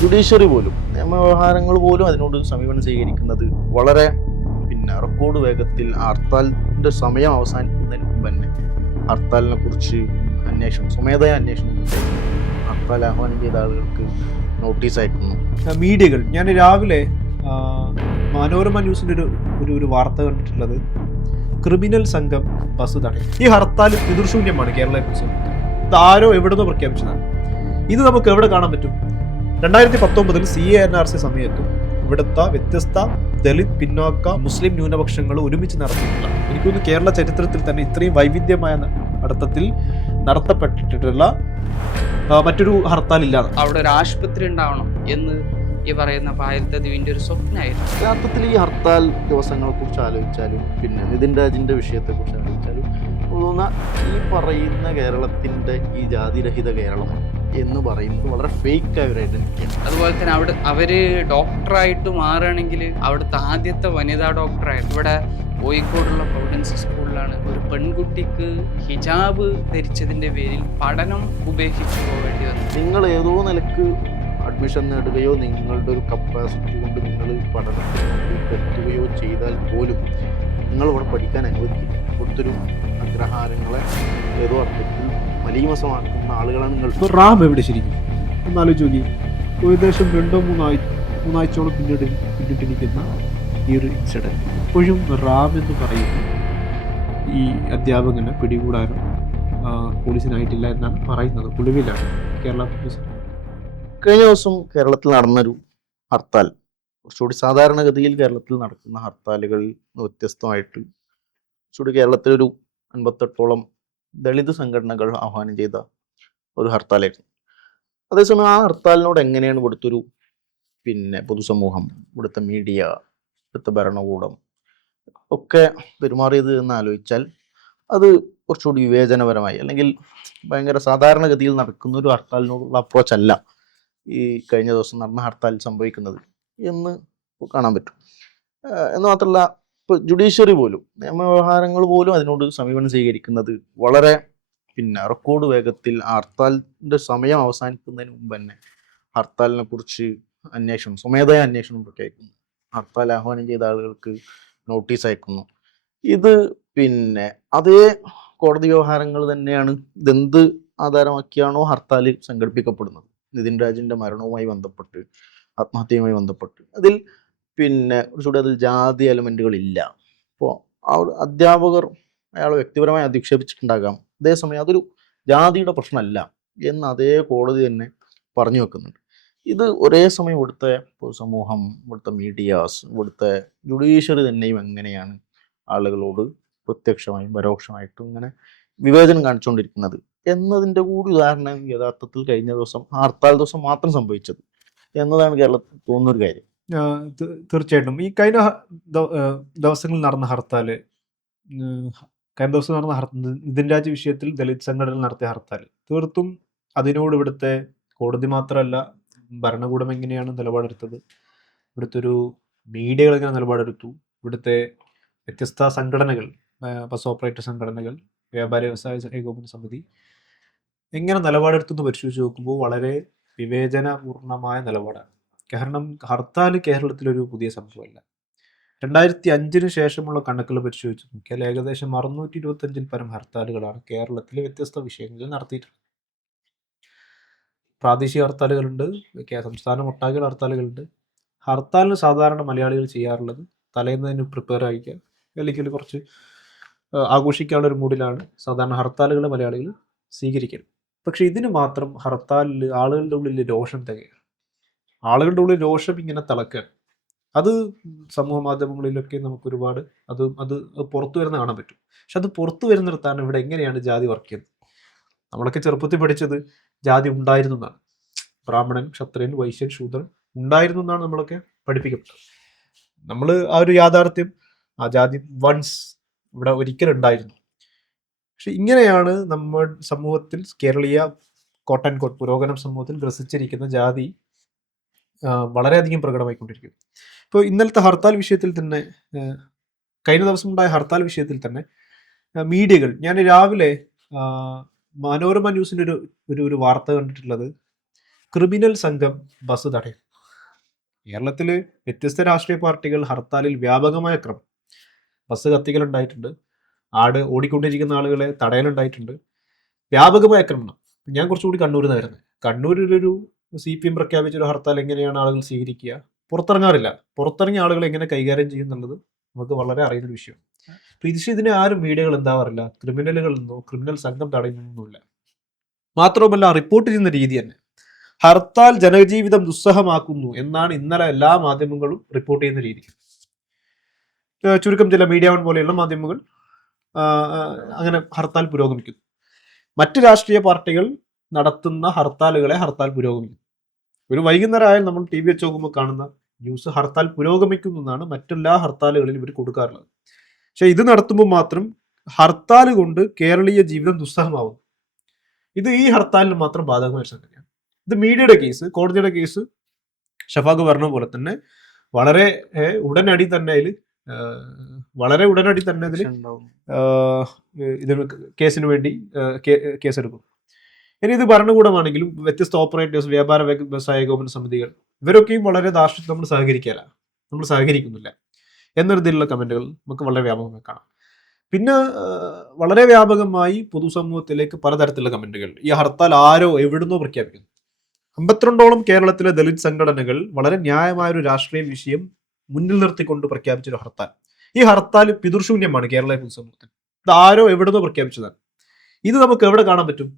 Judiciary പോലും നിയമവ്യവഹാരങ്ങൾ പോലും അതിനോട് സമീപനം സ്വീകരിക്കുന്നത് വളരെ റെക്കോർഡ് വേഗത്തിൽ ഹർത്താലിൻ്റെ സമയം അവസാനിക്കുന്നതിന് മുമ്പ് തന്നെ ഹർത്താലിനെ കുറിച്ച് സ്വമേധയാ അന്വേഷണം ഹർത്താൽ ആഹ്വാനം ചെയ്ത ആളുകൾക്ക് നോട്ടീസ് അയക്കുന്നു. മീഡിയകൾ ഞാൻ രാവിലെ മനോരമ ന്യൂസിൻ്റെ ഒരു വാർത്ത കണ്ടിട്ടുള്ളത്, ക്രിമിനൽ സംഘം ബസ് തടയും. ഈ ഹർത്താൽ പിതൃശൂന്യമാണ് കേരളത്തെ കുറിച്ച്. ഇത് ആരോ എവിടുന്നോ പ്രഖ്യാപിച്ചതാണ്. ഇത് നമുക്ക് എവിടെ കാണാൻ പറ്റും? 2019 CANRC സമയത്തും ഇവിടുത്തെ വ്യത്യസ്ത ദളിത്, പിന്നോക്ക, മുസ്ലിം ന്യൂനപക്ഷങ്ങൾ ഒരുമിച്ച് നടത്തിയിട്ടുള്ള, എനിക്കൊന്ന് കേരള ചരിത്രത്തിൽ തന്നെ ഇത്രയും വൈവിധ്യമായ അർത്ഥത്തിൽ നടത്തപ്പെട്ടിട്ടുള്ള മറ്റൊരു ഹർത്താൽ ഇല്ലാതെ. അവിടെ ഒരു ആശുപത്രി ഉണ്ടാവണം എന്ന് ഈ പറയുന്ന പായൽത്തതിവിൻ്റെ ഒരു സ്വപ്നമായിരുന്നു. യഥാർത്ഥത്തിൽ ഈ ഹർത്താൽ ദിവസങ്ങളെ കുറിച്ച് ആലോചിച്ചാലും നിതിൻ രാജിൻ്റെ വിഷയത്തെക്കുറിച്ച് ആലോചിച്ചാലും ഈ പറയുന്ന കേരളത്തിൻ്റെ ഈ ജാതിരഹിത കേരളം എന്ന് പറയുന്നത് വളരെ ഫേക്ക് ആയ ഒരു ഐഡന്റിറ്റിയാണ്. അതുപോലെ തന്നെ അവര് ഡോക്ടറായിട്ട് മാറുകയാണെങ്കിൽ അവിടുത്തെ ആദ്യത്തെ വനിതാ ഡോക്ടറായിരുന്നു. ഇവിടെ കോഴിക്കോടുള്ള പ്രൊവിഡൻസ് സ്കൂളിലാണ് ഒരു പെൺകുട്ടിക്ക് ഹിജാബ് ധരിച്ചതിന്റെ പേരിൽ പഠനം ഉപേക്ഷിച്ചു പോവേണ്ടി വന്നു. നിങ്ങൾ ഏതോ നിലക്ക് അഡ്മിഷൻ നേടുകയോ നിങ്ങളുടെ ഒരു കപ്പാസിറ്റി കൊണ്ട് നിങ്ങൾ പഠനത്തിൽ എത്തുകയോ ചെയ്താൽ പോലും നിങ്ങൾ ഇവിടെ പഠിക്കാൻ അനുവദിക്കില്ല. ഇവിടുത്തെ അഗ്രഹാരങ്ങളെ ഏതോ അർത്ഥത്തിൽ മലീമസമാക്കുന്ന ആളുകളാണ് നിങ്ങൾ. റാം എവിടെ ശരിക്കും ഒന്നാലോചിച്ച് നോക്കി. ഏകദേശം 2-3 ആഴ്ചയോളം പിന്നിട്ടിരിക്കുന്ന ഈ ഒരു ഇൻസിഡൻറ്റ് ഇപ്പോഴും റാം എന്ന് പറയുന്ന ഈ അധ്യാപകനെ പിടികൂടാനും പോലീസിനായിട്ടില്ല എന്നാണ് പറയുന്നത്. ഒളിവിലാണ് കേരള പോലീസ്. കഴിഞ്ഞ ദിവസം കേരളത്തിൽ നടന്നൊരു ഹർത്താൽ കുറച്ചുകൂടി സാധാരണഗതിയിൽ കേരളത്തിൽ നടക്കുന്ന ഹർത്താലുകളിൽ വ്യത്യസ്തമായിട്ട് കുറച്ചുകൂടി കേരളത്തിലൊരു 58ഓളം ദളിത് സംഘടനകൾ ആഹ്വാനം ചെയ്ത ഒരു ഹർത്താലായിരുന്നു. അതേസമയം ആ ഹർത്താലിനോട് എങ്ങനെയാണ് ഇവിടുത്തെ പൊതുസമൂഹം, ഇവിടുത്തെ മീഡിയ, ഇവിടുത്തെ ഭരണകൂടം ഒക്കെ പെരുമാറിയത് എന്ന് ആലോചിച്ചാൽ അത് കുറച്ചുകൂടി വിവേചനപരമായി, അല്ലെങ്കിൽ ഭയങ്കര സാധാരണഗതിയിൽ നടക്കുന്ന ഒരു ഹർത്താലിനോടുള്ള അപ്രോച്ച് അല്ല ഈ കഴിഞ്ഞ ദിവസം നടന്ന ഹർത്താലിൽ സംഭവിക്കുന്നത് എന്ന് കാണാൻ പറ്റും. എന്ന് മാത്രമല്ല, ഇപ്പോൾ ജുഡീഷ്യറി പോലും നിയമവ്യവഹാരങ്ങൾ പോലും അതിനോട് സമീപനം സ്വീകരിക്കുന്നത് വളരെ റെക്കോർഡ് വേഗത്തിൽ ഹർത്താലിൻ്റെ സമയം അവസാനിക്കുന്നതിന് മുമ്പ് തന്നെ ഹർത്താലിനെ കുറിച്ച് സ്വമേധയാ അന്വേഷണം പ്രഖ്യാപിക്കുന്നു. ഹർത്താൽ ആഹ്വാനം ചെയ്ത ആളുകൾക്ക് നോട്ടീസ് അയക്കുന്നു. ഇത് അതേ കോടതി വ്യവഹാരങ്ങൾ തന്നെയാണ്. ഇതെന്ത് ആധാരമാക്കിയാണോ ഹർത്താൽ സംഘടിപ്പിക്കപ്പെടുന്നത്, നിതിൻ രാജിൻ്റെ മരണവുമായി ബന്ധപ്പെട്ട്, ആത്മഹത്യയുമായി ബന്ധപ്പെട്ട്, അതിൽ കുറച്ചുകൂടി അതിൽ ജാതി എലമെൻറ്റുകളില്ല. അപ്പോൾ ആ ഒരു അധ്യാപകർ അയാളെ വ്യക്തിപരമായി അധിക്ഷേപിച്ചിട്ടുണ്ടാകാം, അതേസമയം അതൊരു ജാതിയുടെ പ്രശ്നമല്ല എന്ന് അതേ കോടതി തന്നെ പറഞ്ഞു വെക്കുന്നുണ്ട്. ഇത് ഒരേ സമയം ഇവിടുത്തെ പൊതുസമൂഹം, ഇവിടുത്തെ മീഡിയാസ്, ഇവിടുത്തെ ജുഡീഷ്യറി തന്നെയും എങ്ങനെയാണ് ആളുകളോട് പ്രത്യക്ഷമായും പരോക്ഷമായിട്ടും ഇങ്ങനെ വിവേചനം കാണിച്ചുകൊണ്ടിരിക്കുന്നത് എന്നതിൻ്റെ കൂടി ഉദാഹരണം യഥാർത്ഥത്തിൽ കഴിഞ്ഞ ദിവസം ഹർത്താൽ ദിവസം മാത്രം സംഭവിച്ചത് എന്നതാണ് കേരളത്തിൽ തോന്നുന്നൊരു കാര്യം. തീർച്ചയായിട്ടും ഈ കഴിഞ്ഞ ദിവസങ്ങളിൽ നടന്ന ഹർത്താൽ, കഴിഞ്ഞ ദിവസം നടന്ന നിതിൻ രാജ് വിഷയത്തിൽ ദളിത് സംഘടന നടത്തിയ ഹർത്താൽ തീർത്തും അതിനോട് ഇവിടുത്തെ കോടതി മാത്രമല്ല, ഭരണകൂടം എങ്ങനെയാണ് നിലപാടെടുത്തത്, ഇവിടുത്തെ ഒരു മീഡിയകൾ എങ്ങനെ നിലപാടെടുത്തു, ഇവിടുത്തെ വ്യത്യസ്ത സംഘടനകൾ, ബസ് ഓപ്പറേറ്റർ സംഘടനകൾ, വ്യാപാരി വ്യവസായ ഏകോപന സമിതി എങ്ങനെ നിലപാടെടുത്തെന്ന് പരിശോധിച്ച് നോക്കുമ്പോൾ വളരെ വിവേചനപൂർണമായ നിലപാടാണ്. കാരണം ഹർത്താൽ കേരളത്തിലൊരു പുതിയ സംഭവമല്ല. 2005 ശേഷമുള്ള കണക്കുകൾ പരിശോധിച്ച് നോക്കിയാൽ ഏകദേശം 625 പരം ഹർത്താലുകളാണ് കേരളത്തിലെ വ്യത്യസ്ത വിഷയങ്ങളിൽ നടത്തിയിട്ടുള്ളത്. പ്രാദേശിക ഹർത്താലുകളുണ്ട്, സംസ്ഥാനം ഒട്ടാകെ ഹർത്താലുകളുണ്ട്. ഹർത്താലിന് സാധാരണ മലയാളികൾ ചെയ്യാറുള്ളത് തലേന്നതിന് പ്രിപ്പയർ ആയിരിക്കുക, അല്ലെങ്കിൽ കുറച്ച് ആഘോഷിക്കാനുള്ള ഒരു മൂഡിലാണ് സാധാരണ ഹർത്താലുകൾ മലയാളികൾ സ്വീകരിക്കുന്നത്. പക്ഷെ ഇതിന് മാത്രം ഹർത്താലിൽ ആളുകളുടെ ഉള്ളിൽ രോഷം തികയാണ്. ആളുകളുടെ ഉള്ളിൽ രോഷം ഇങ്ങനെ തിളക്കുകയാണ്. അത് സമൂഹ മാധ്യമങ്ങളിലൊക്കെ നമുക്ക് ഒരുപാട് അത് പുറത്തു വരുന്ന കാണാൻ പറ്റും. പക്ഷെ അത് പുറത്തു വരുന്നിടത്താണ് ഇവിടെ എങ്ങനെയാണ് ജാതി വർക്ക് ചെയ്യുന്നത്. നമ്മളൊക്കെ ചെറുപ്പത്തിൽ പഠിച്ചത് ജാതി ഉണ്ടായിരുന്നു എന്നാണ്. ബ്രാഹ്മണൻ, ക്ഷത്രിയൻ, വൈശ്യൻ, ശൂദ്രൻ ഉണ്ടായിരുന്നു എന്നാണ് നമ്മളൊക്കെ പഠിപ്പിക്കപ്പെട്ടത്. നമ്മൾ ആ ഒരു യാഥാർത്ഥ്യം, ആ ജാതി വൺസ് ഇവിടെ ഒരിക്കലുണ്ടായിരുന്നു. പക്ഷെ ഇങ്ങനെയാണ് നമ്മൾ സമൂഹത്തിൽ, കേരളീയ കോട്ട് ആൻഡ് കോട്ട് പുരോഗമന സമൂഹത്തിൽ ഗ്രസിച്ചിരിക്കുന്ന ജാതി വളരെയധികം പ്രകടമായിക്കൊണ്ടിരിക്കുന്നു. ഇപ്പോൾ ഇന്നലത്തെ ഹർത്താൽ വിഷയത്തിൽ തന്നെ, കഴിഞ്ഞ ദിവസം ഉണ്ടായ ഹർത്താൽ വിഷയത്തിൽ തന്നെ മീഡിയകൾ, ഞാൻ രാവിലെ മനോരമ ന്യൂസിൻ്റെ ഒരു വാർത്ത കണ്ടിട്ടുള്ളത്, ക്രിമിനൽ സംഘം ബസ് തടയും. കേരളത്തിൽ വ്യത്യസ്ത രാഷ്ട്രീയ പാർട്ടികൾ ഹർത്താലിൽ വ്യാപകമായ ക്രമം, ബസ് കത്തിക്കലുണ്ടായിട്ടുണ്ട്, ഓടിക്കൊണ്ടിരിക്കുന്ന ആളുകളെ തടയലുണ്ടായിട്ടുണ്ട്, വ്യാപകമായ ആക്രമണം. ഞാൻ കുറച്ചുകൂടി കണ്ണൂരിൽ നിന്നായിരുന്നു. കണ്ണൂരിലൊരു CPM പ്രഖ്യാപിച്ചൊരു ഹർത്താൽ എങ്ങനെയാണ് ആളുകൾ സ്വീകരിക്കുക? പുറത്തിറങ്ങാറില്ല. പുറത്തിറങ്ങിയ ആളുകൾ എങ്ങനെ കൈകാര്യം ചെയ്യും എന്നുള്ളത് നമുക്ക് വളരെ അറിയുന്നൊരു വിഷയം. ഇതിനെ ആരും മീഡിയകൾ എന്താവാറില്ല, ക്രിമിനലുകളെന്നോ ക്രിമിനൽ സംഘം തടയുന്നൊന്നുമില്ല. മാത്രവുമല്ല, റിപ്പോർട്ട് ചെയ്യുന്ന രീതി തന്നെ ഹർത്താൽ ജനജീവിതം ദുസ്സഹമാക്കുന്നു എന്നാണ് ഇന്നലെ എല്ലാ മാധ്യമങ്ങളും റിപ്പോർട്ട് ചെയ്യുന്ന രീതി. ചുരുക്കം ചില മീഡിയ വൺ പോലെയുള്ള മാധ്യമങ്ങൾ അങ്ങനെ ഹർത്താൽ പുരോഗമിക്കുന്നു. മറ്റ് രാഷ്ട്രീയ പാർട്ടികൾ നടത്തുന്ന ഹർത്താലുകളെ ഹർത്താൽ പുരോഗമിക്കുന്നു. ഒരു വൈകുന്നേരമായാൽ നമ്മൾ TV വെച്ച് നോക്കുമ്പോൾ കാണുന്ന ന്യൂസ് ഹർത്താൽ പുരോഗമിക്കുന്നു എന്നാണ് മറ്റെല്ലാ ഹർത്താലുകളിലും ഇവർ കൊടുക്കാറുള്ളത്. പക്ഷെ ഇത് നടത്തുമ്പോൾ മാത്രം ഹർത്താൽ കൊണ്ട് കേരളീയ ജീവിതം ദുസ്സഹമാവുന്നു. ഇത് ഈ ഹർത്താലിന് മാത്രം ബാധകമായ സംഗതിയാണ്. ഇത് മീഡിയയുടെ കേസ്, കോടതിയുടെ കേസ് ഷഫാഖ് പറഞ്ഞ പോലെ തന്നെ വളരെ ഉടനടി തന്നെ അതിൽ ഇതിന് കേസിന് വേണ്ടി കേസെടുക്കും. ഇനി ഇത് ഭരണകൂടമാണെങ്കിലും വ്യത്യസ്ത ഓപ്പറേറ്റേഴ്സ്, വ്യാപാര വ്യവസായ ഏകോപന സമിതികൾ, ഇവരൊക്കെയും വളരെ ധാർഷ്ട്യം നമ്മൾ സഹകരിക്കുന്നില്ല എന്നൊരു ഇതിലുള്ള കമന്റുകൾ നമുക്ക് വളരെ വ്യാപകമായി കാണാം. പിന്നെ വളരെ വ്യാപകമായി പൊതുസമൂഹത്തിലേക്ക് പലതരത്തിലുള്ള കമന്റുകൾ. ഈ ഹർത്താൽ ആരോ എവിടുന്നോ പ്രഖ്യാപിക്കുന്നു. 52ഓളം കേരളത്തിലെ ദളിത് സംഘടനകൾ വളരെ ന്യായമായൊരു രാഷ്ട്രീയ വിഷയം മുന്നിൽ നിർത്തിക്കൊണ്ട് പ്രഖ്യാപിച്ചൊരു ഹർത്താൽ. ഈ ഹർത്താൽ പിതൃശൂന്യമാണ് കേരള പൊതുസമൂഹത്തിൽ. ഇത് ആരോ എവിടുന്നോ പ്രഖ്യാപിച്ചതാണ്. ഇത് നമുക്ക് എവിടെ കാണാൻ പറ്റും?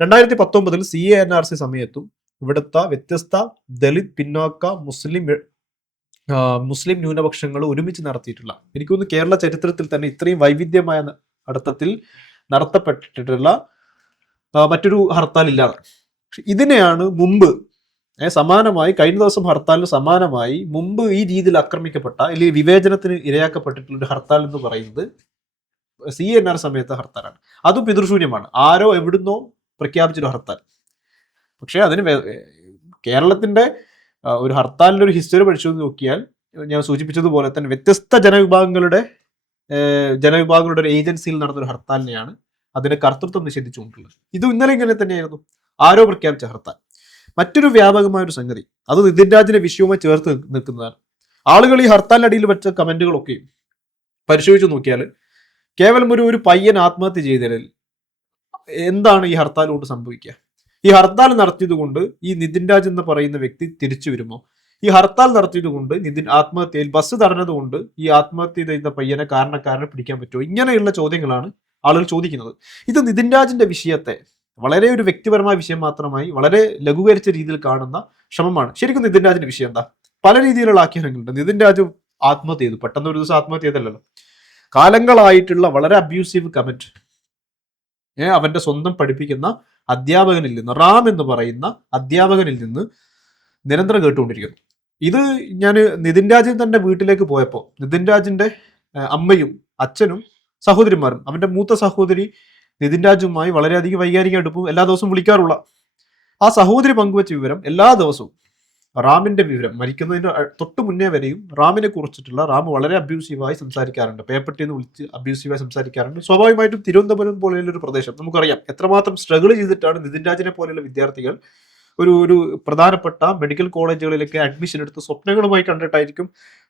2019 CA NRC സമയത്തും ഇവിടുത്തെ വ്യത്യസ്ത ദളിത്, പിന്നോക്ക, മുസ്ലിം ന്യൂനപക്ഷങ്ങൾ ഒരുമിച്ച് നടത്തിയിട്ടുള്ള, എനിക്ക് തോന്നുന്നു കേരള ചരിത്രത്തിൽ തന്നെ ഇത്രയും വൈവിധ്യമായ അർത്ഥത്തിൽ നടത്തപ്പെട്ടിട്ടുള്ള മറ്റൊരു ഹർത്താൽ ഇല്ലാതെ. ഇതിനെയാണ് മുമ്പ് സമാനമായി, കഴിഞ്ഞ ദിവസം ഹർത്താലിന് സമാനമായി മുമ്പ് ഈ രീതിയിൽ ആക്രമിക്കപ്പെട്ട അല്ലെങ്കിൽ വിവേചനത്തിന് ഇരയാക്കപ്പെട്ടിട്ടുള്ള ഒരു ഹർത്താൽ എന്ന് പറയുന്നത് CA NRC സമയത്തെ ഹർത്താലാണ്. അതും പിതൃശൂന്യമാണ്. ആരോ എവിടുന്നോ പ്രഖ്യാപിച്ചൊരു ഹർത്താൽ. പക്ഷേ അതിന് കേരളത്തിന്റെ ഒരു ഹർത്താലിന്റെ ഒരു ഹിസ്റ്ററി പഠിച്ചു നോക്കിയാൽ ഞാൻ സൂചിപ്പിച്ചതുപോലെ തന്നെ വ്യത്യസ്ത ജനവിഭാഗങ്ങളുടെ ഒരു ഏജൻസിയിൽ നടന്നൊരു ഹർത്താലിനെയാണ് അതിന്റെ കർത്തൃത്വം നിഷേധിച്ചുകൊണ്ടുള്ളത്. ഇത് ഇന്നലെ ഇങ്ങനെ തന്നെയായിരുന്നു, ആരോ പ്രഖ്യാപിച്ച ഹർത്താൽ. മറ്റൊരു വ്യാപകമായ ഒരു സംഗതി, അത് നിതിൻ രാജിന്റെ വിഷയവുമായി ചേർത്ത് നിൽക്കുന്നതാണ്. ആളുകൾ ഈ ഹർത്താലിനടിയിൽ വെച്ച കമന്റുകളൊക്കെയും പരിശോധിച്ച് നോക്കിയാൽ കേവലം ഒരു പയ്യൻ ആത്മഹത്യ ചെയ്തതിൽ എന്താണ് ഈ ഹർത്താൽ കൊണ്ട് സംഭവിക്കുക? ഈ ഹർത്താൽ നടത്തിയത് കൊണ്ട് ഈ നിതിൻ രാജ് എന്ന് പറയുന്ന വ്യക്തി തിരിച്ചു വരുമോ? ഈ ഹർത്താൽ നടത്തിയത് കൊണ്ട് ആത്മഹത്യയിൽ ബസ് തടഞ്ഞത് കൊണ്ട് ഈ ആത്മഹത്യ ചെയ്ത പയ്യനെ കാരണക്കാരനെ പിടിക്കാൻ പറ്റുമോ? ഇങ്ങനെയുള്ള ചോദ്യങ്ങളാണ് ആളുകൾ ചോദിക്കുന്നത്. ഇത് നിതിൻ രാജിന്റെ വിഷയത്തെ വളരെ ഒരു വ്യക്തിപരമായ വിഷയം മാത്രമായി വളരെ ലഘൂകരിച്ച രീതിയിൽ കാണുന്ന ശ്രമമാണ്. ശരിക്കും നിതിൻ രാജിന്റെ വിഷയം എന്താ? പല രീതിയിലുള്ള ആഖ്യാനങ്ങളുണ്ട്. നിതിൻ രാജ് ആത്മഹത്യ ചെയ്തു, പെട്ടെന്ന് ഒരു ദിവസം ആത്മഹത്യ ചെയ്തല്ലോ. കാലങ്ങളായിട്ടുള്ള വളരെ അബ്യൂസീവ് കമന്റ് അവന്റെ സ്വന്തം പഠിപ്പിക്കുന്ന അധ്യാപകനിൽ നിന്ന്, റാം എന്ന് പറയുന്ന അധ്യാപകനിൽ നിന്ന് നിരന്തരം കേട്ടുകൊണ്ടിരിക്കുന്നു. ഇത് ഞാൻ നിതിൻ രാജിൻ തന്റെ വീട്ടിലേക്ക് പോയപ്പോൾ നിതിൻ രാജിന്റെ അമ്മയും അച്ഛനും സഹോദരിമാരും, അവന്റെ മൂത്ത സഹോദരി നിതിൻ രാജുമായി വളരെയധികം വൈകാരിക അടുപ്പവും എല്ലാ ദിവസവും വിളിക്കാറുള്ള ആ സഹോദരി പങ്കുവച്ച വിവരം, എല്ലാ ദിവസവും റാമിന്റെ വിവരം, മരിക്കുന്നതിന് തൊട്ട് മുന്നേ വരെയും റാമിനെ കുറിച്ചിട്ടുള്ള, റാം വളരെ അബ്യൂസീവായി സംസാരിക്കാറുണ്ട്, പേപ്പട്ടിന്ന് വിളിച്ച് അബ്യൂസീവായി സംസാരിക്കാറുണ്ട്. സ്വാഭാവികമായിട്ടും തിരുവനന്തപുരം പോലെയുള്ള ഒരു പ്രദേശം നമുക്കറിയാം എത്രമാത്രം സ്ട്രഗിൾ ചെയ്തിട്ടാണ് നിതിൻ രാജിനെ പോലെയുള്ള വിദ്യാർത്ഥികൾ ഒരു പ്രധാനപ്പെട്ട മെഡിക്കൽ കോളേജുകളിലേക്ക് അഡ്മിഷൻ എടുത്ത് സ്വപ്നങ്ങളുമായി കണ്ടിട്ടായിരിക്കും.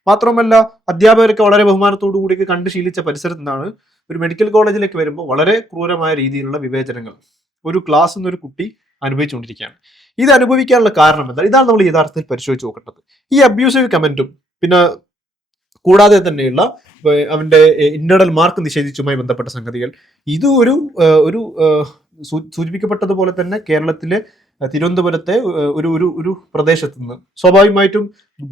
മാത്രമല്ല അധ്യാപകരൊക്കെ വളരെ ബഹുമാനത്തോടു കൂടി കണ്ട് ശീലിച്ച പരിസരത്ത് നിന്നാണ് ഒരു മെഡിക്കൽ കോളേജിലേക്ക് വരുമ്പോൾ വളരെ ക്രൂരമായ രീതിയിലുള്ള വിവേചനങ്ങൾ ഒരു ക്ലാസ് എന്നൊരു കുട്ടി അനുഭവിച്ചുകൊണ്ടിരിക്കുകയാണ്. ഇത് അനുഭവിക്കാനുള്ള കാരണം എന്താ? ഇതാണ് നമ്മൾ യഥാർത്ഥത്തിൽ പരിശോധിച്ച് നോക്കേണ്ടത്. ഈ അബ്യൂസീവ് കമന്റും പിന്നെ കൂടാതെ തന്നെയുള്ള അവന്റെ ഇന്റേണൽ മാർക്ക് നിഷേധിച്ചുമായി ബന്ധപ്പെട്ട സംഗതികൾ, ഇത് ഒരു സൂചിപ്പിക്കപ്പെട്ടതുപോലെ തന്നെ കേരളത്തിലെ തിരുവനന്തപുരത്തെ ഒരു പ്രദേശത്ത് നിന്ന് സ്വാഭാവികമായിട്ടും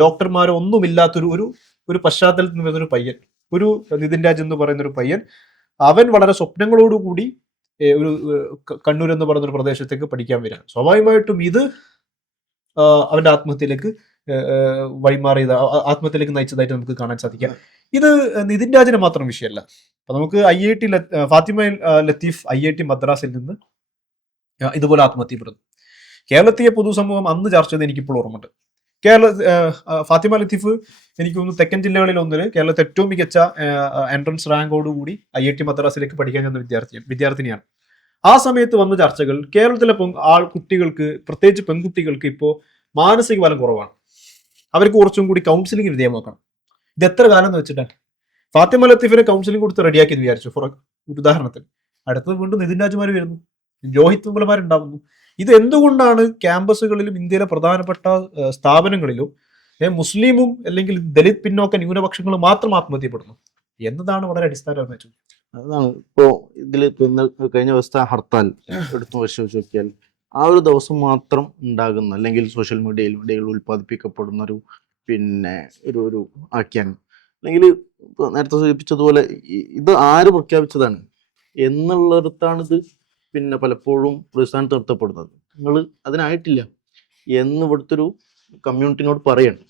ഡോക്ടർമാരോ ഒന്നുമില്ലാത്തൊരു പശ്ചാത്തലത്തിൽ നിന്ന് വരുന്നൊരു പയ്യൻ, ഒരു നിതിൻ രാജ് എന്ന് പറയുന്ന ഒരു പയ്യൻ, അവൻ വളരെ സ്വപ്നങ്ങളോടുകൂടി ഒരു കണ്ണൂർ എന്ന് പറയുന്ന ഒരു പ്രദേശത്തേക്ക് പഠിക്കാൻ വരിക. സ്വാഭാവികമായിട്ടും ഇത് അവന്റെ ആത്മഹത്യയിലേക്ക് ആത്മഹത്യയിലേക്ക് നയിച്ചതായിട്ട് നമുക്ക് കാണാൻ സാധിക്കാം. ഇത് നിതിൻ രാജിന് മാത്രം വിഷയമല്ല. അപ്പൊ നമുക്ക് IIT ഫാത്തിമ ലത്തീഫ് IIT മദ്രാസിൽ നിന്ന് ഇതുപോലെ ആത്മഹത്യപ്പെടുന്നു. കേരളത്തിലെ പൊതുസമൂഹം അന്ന് ചർച്ച ചെയ്ത് എനിക്കിപ്പോൾ ഓർമ്മയുണ്ട്. ഫാത്തിമ ലത്തീഫ് എനിക്ക് തോന്നുന്നു തെക്കൻ ജില്ലകളിൽ ഒന്നിന് കേരളത്തെ ഏറ്റവും മികച്ച എൻട്രൻസ് റാങ്കോടുകൂടി IIT മദ്രാസിലേക്ക് പഠിക്കാൻ ചെന്ന വിദ്യാർത്ഥിനിയാണ്. ആ സമയത്ത് വന്ന ചർച്ചകൾ കേരളത്തിലെ കുട്ടികൾക്ക്, പ്രത്യേകിച്ച് പെൺകുട്ടികൾക്ക് ഇപ്പോൾ മാനസിക ബലം കുറവാണ്. അവർക്ക് കുറച്ചും കൂടി കൗൺസിലിംഗ് വിധേയമാക്കണം. ഇത് എത്ര കാലം എന്ന് വെച്ചിട്ടാണ് ഫാത്തിമ ലത്തീഫിനെ കൗൺസിലിംഗ് കൊടുത്ത് റെഡിയാക്കി എന്ന് വിചാരിച്ചു. ഒരു ഉദാഹരണത്തിന് അടുത്തത് വീണ്ടും നിതിൻ രാജുമാർ വരുന്നു, രോഹിത് വെമുലമാരുണ്ടാവുന്നു. ഇത് എന്തുകൊണ്ടാണ് ക്യാമ്പസുകളിലും ഇന്ത്യയിലെ പ്രധാനപ്പെട്ട സ്ഥാപനങ്ങളിലും മുസ്ലിമും അല്ലെങ്കിൽ ദലിത് പിന്നോക്ക ന്യൂനപക്ഷങ്ങളും മാത്രം ആത്മഹത്യപ്പെടുന്നു എന്നതാണ് വളരെ അടിസ്ഥാനപരമായ ചോദ്യം. അതാണ് ഇപ്പോ ഇതിൽ കഴിഞ്ഞ ദിവസത്തെ ഹർത്താൽ എടുത്തു പരിശോധിച്ച് നോക്കിയാൽ ആ ഒരു ദിവസം മാത്രം ഉണ്ടാകുന്ന അല്ലെങ്കിൽ സോഷ്യൽ മീഡിയയിൽ ഉൽപ്പാദിപ്പിക്കപ്പെടുന്ന ഒരു ഒരു ആഖ്യാനം, അല്ലെങ്കിൽ നേരത്തെ സൂചിപ്പിച്ചതുപോലെ ഇത് ആര് പ്രഖ്യാപിച്ചതാണ് എന്നുള്ളിടത്താണ് ഇത് പലപ്പോഴും പ്രതിസ്ഥാനത്ത് നിർത്തപ്പെടുന്നത്. നിങ്ങൾ അതിനായിട്ടില്ല എന്ന് ഇവിടുത്തെ ഒരു കമ്മ്യൂണിറ്റിനോട് പറയണം.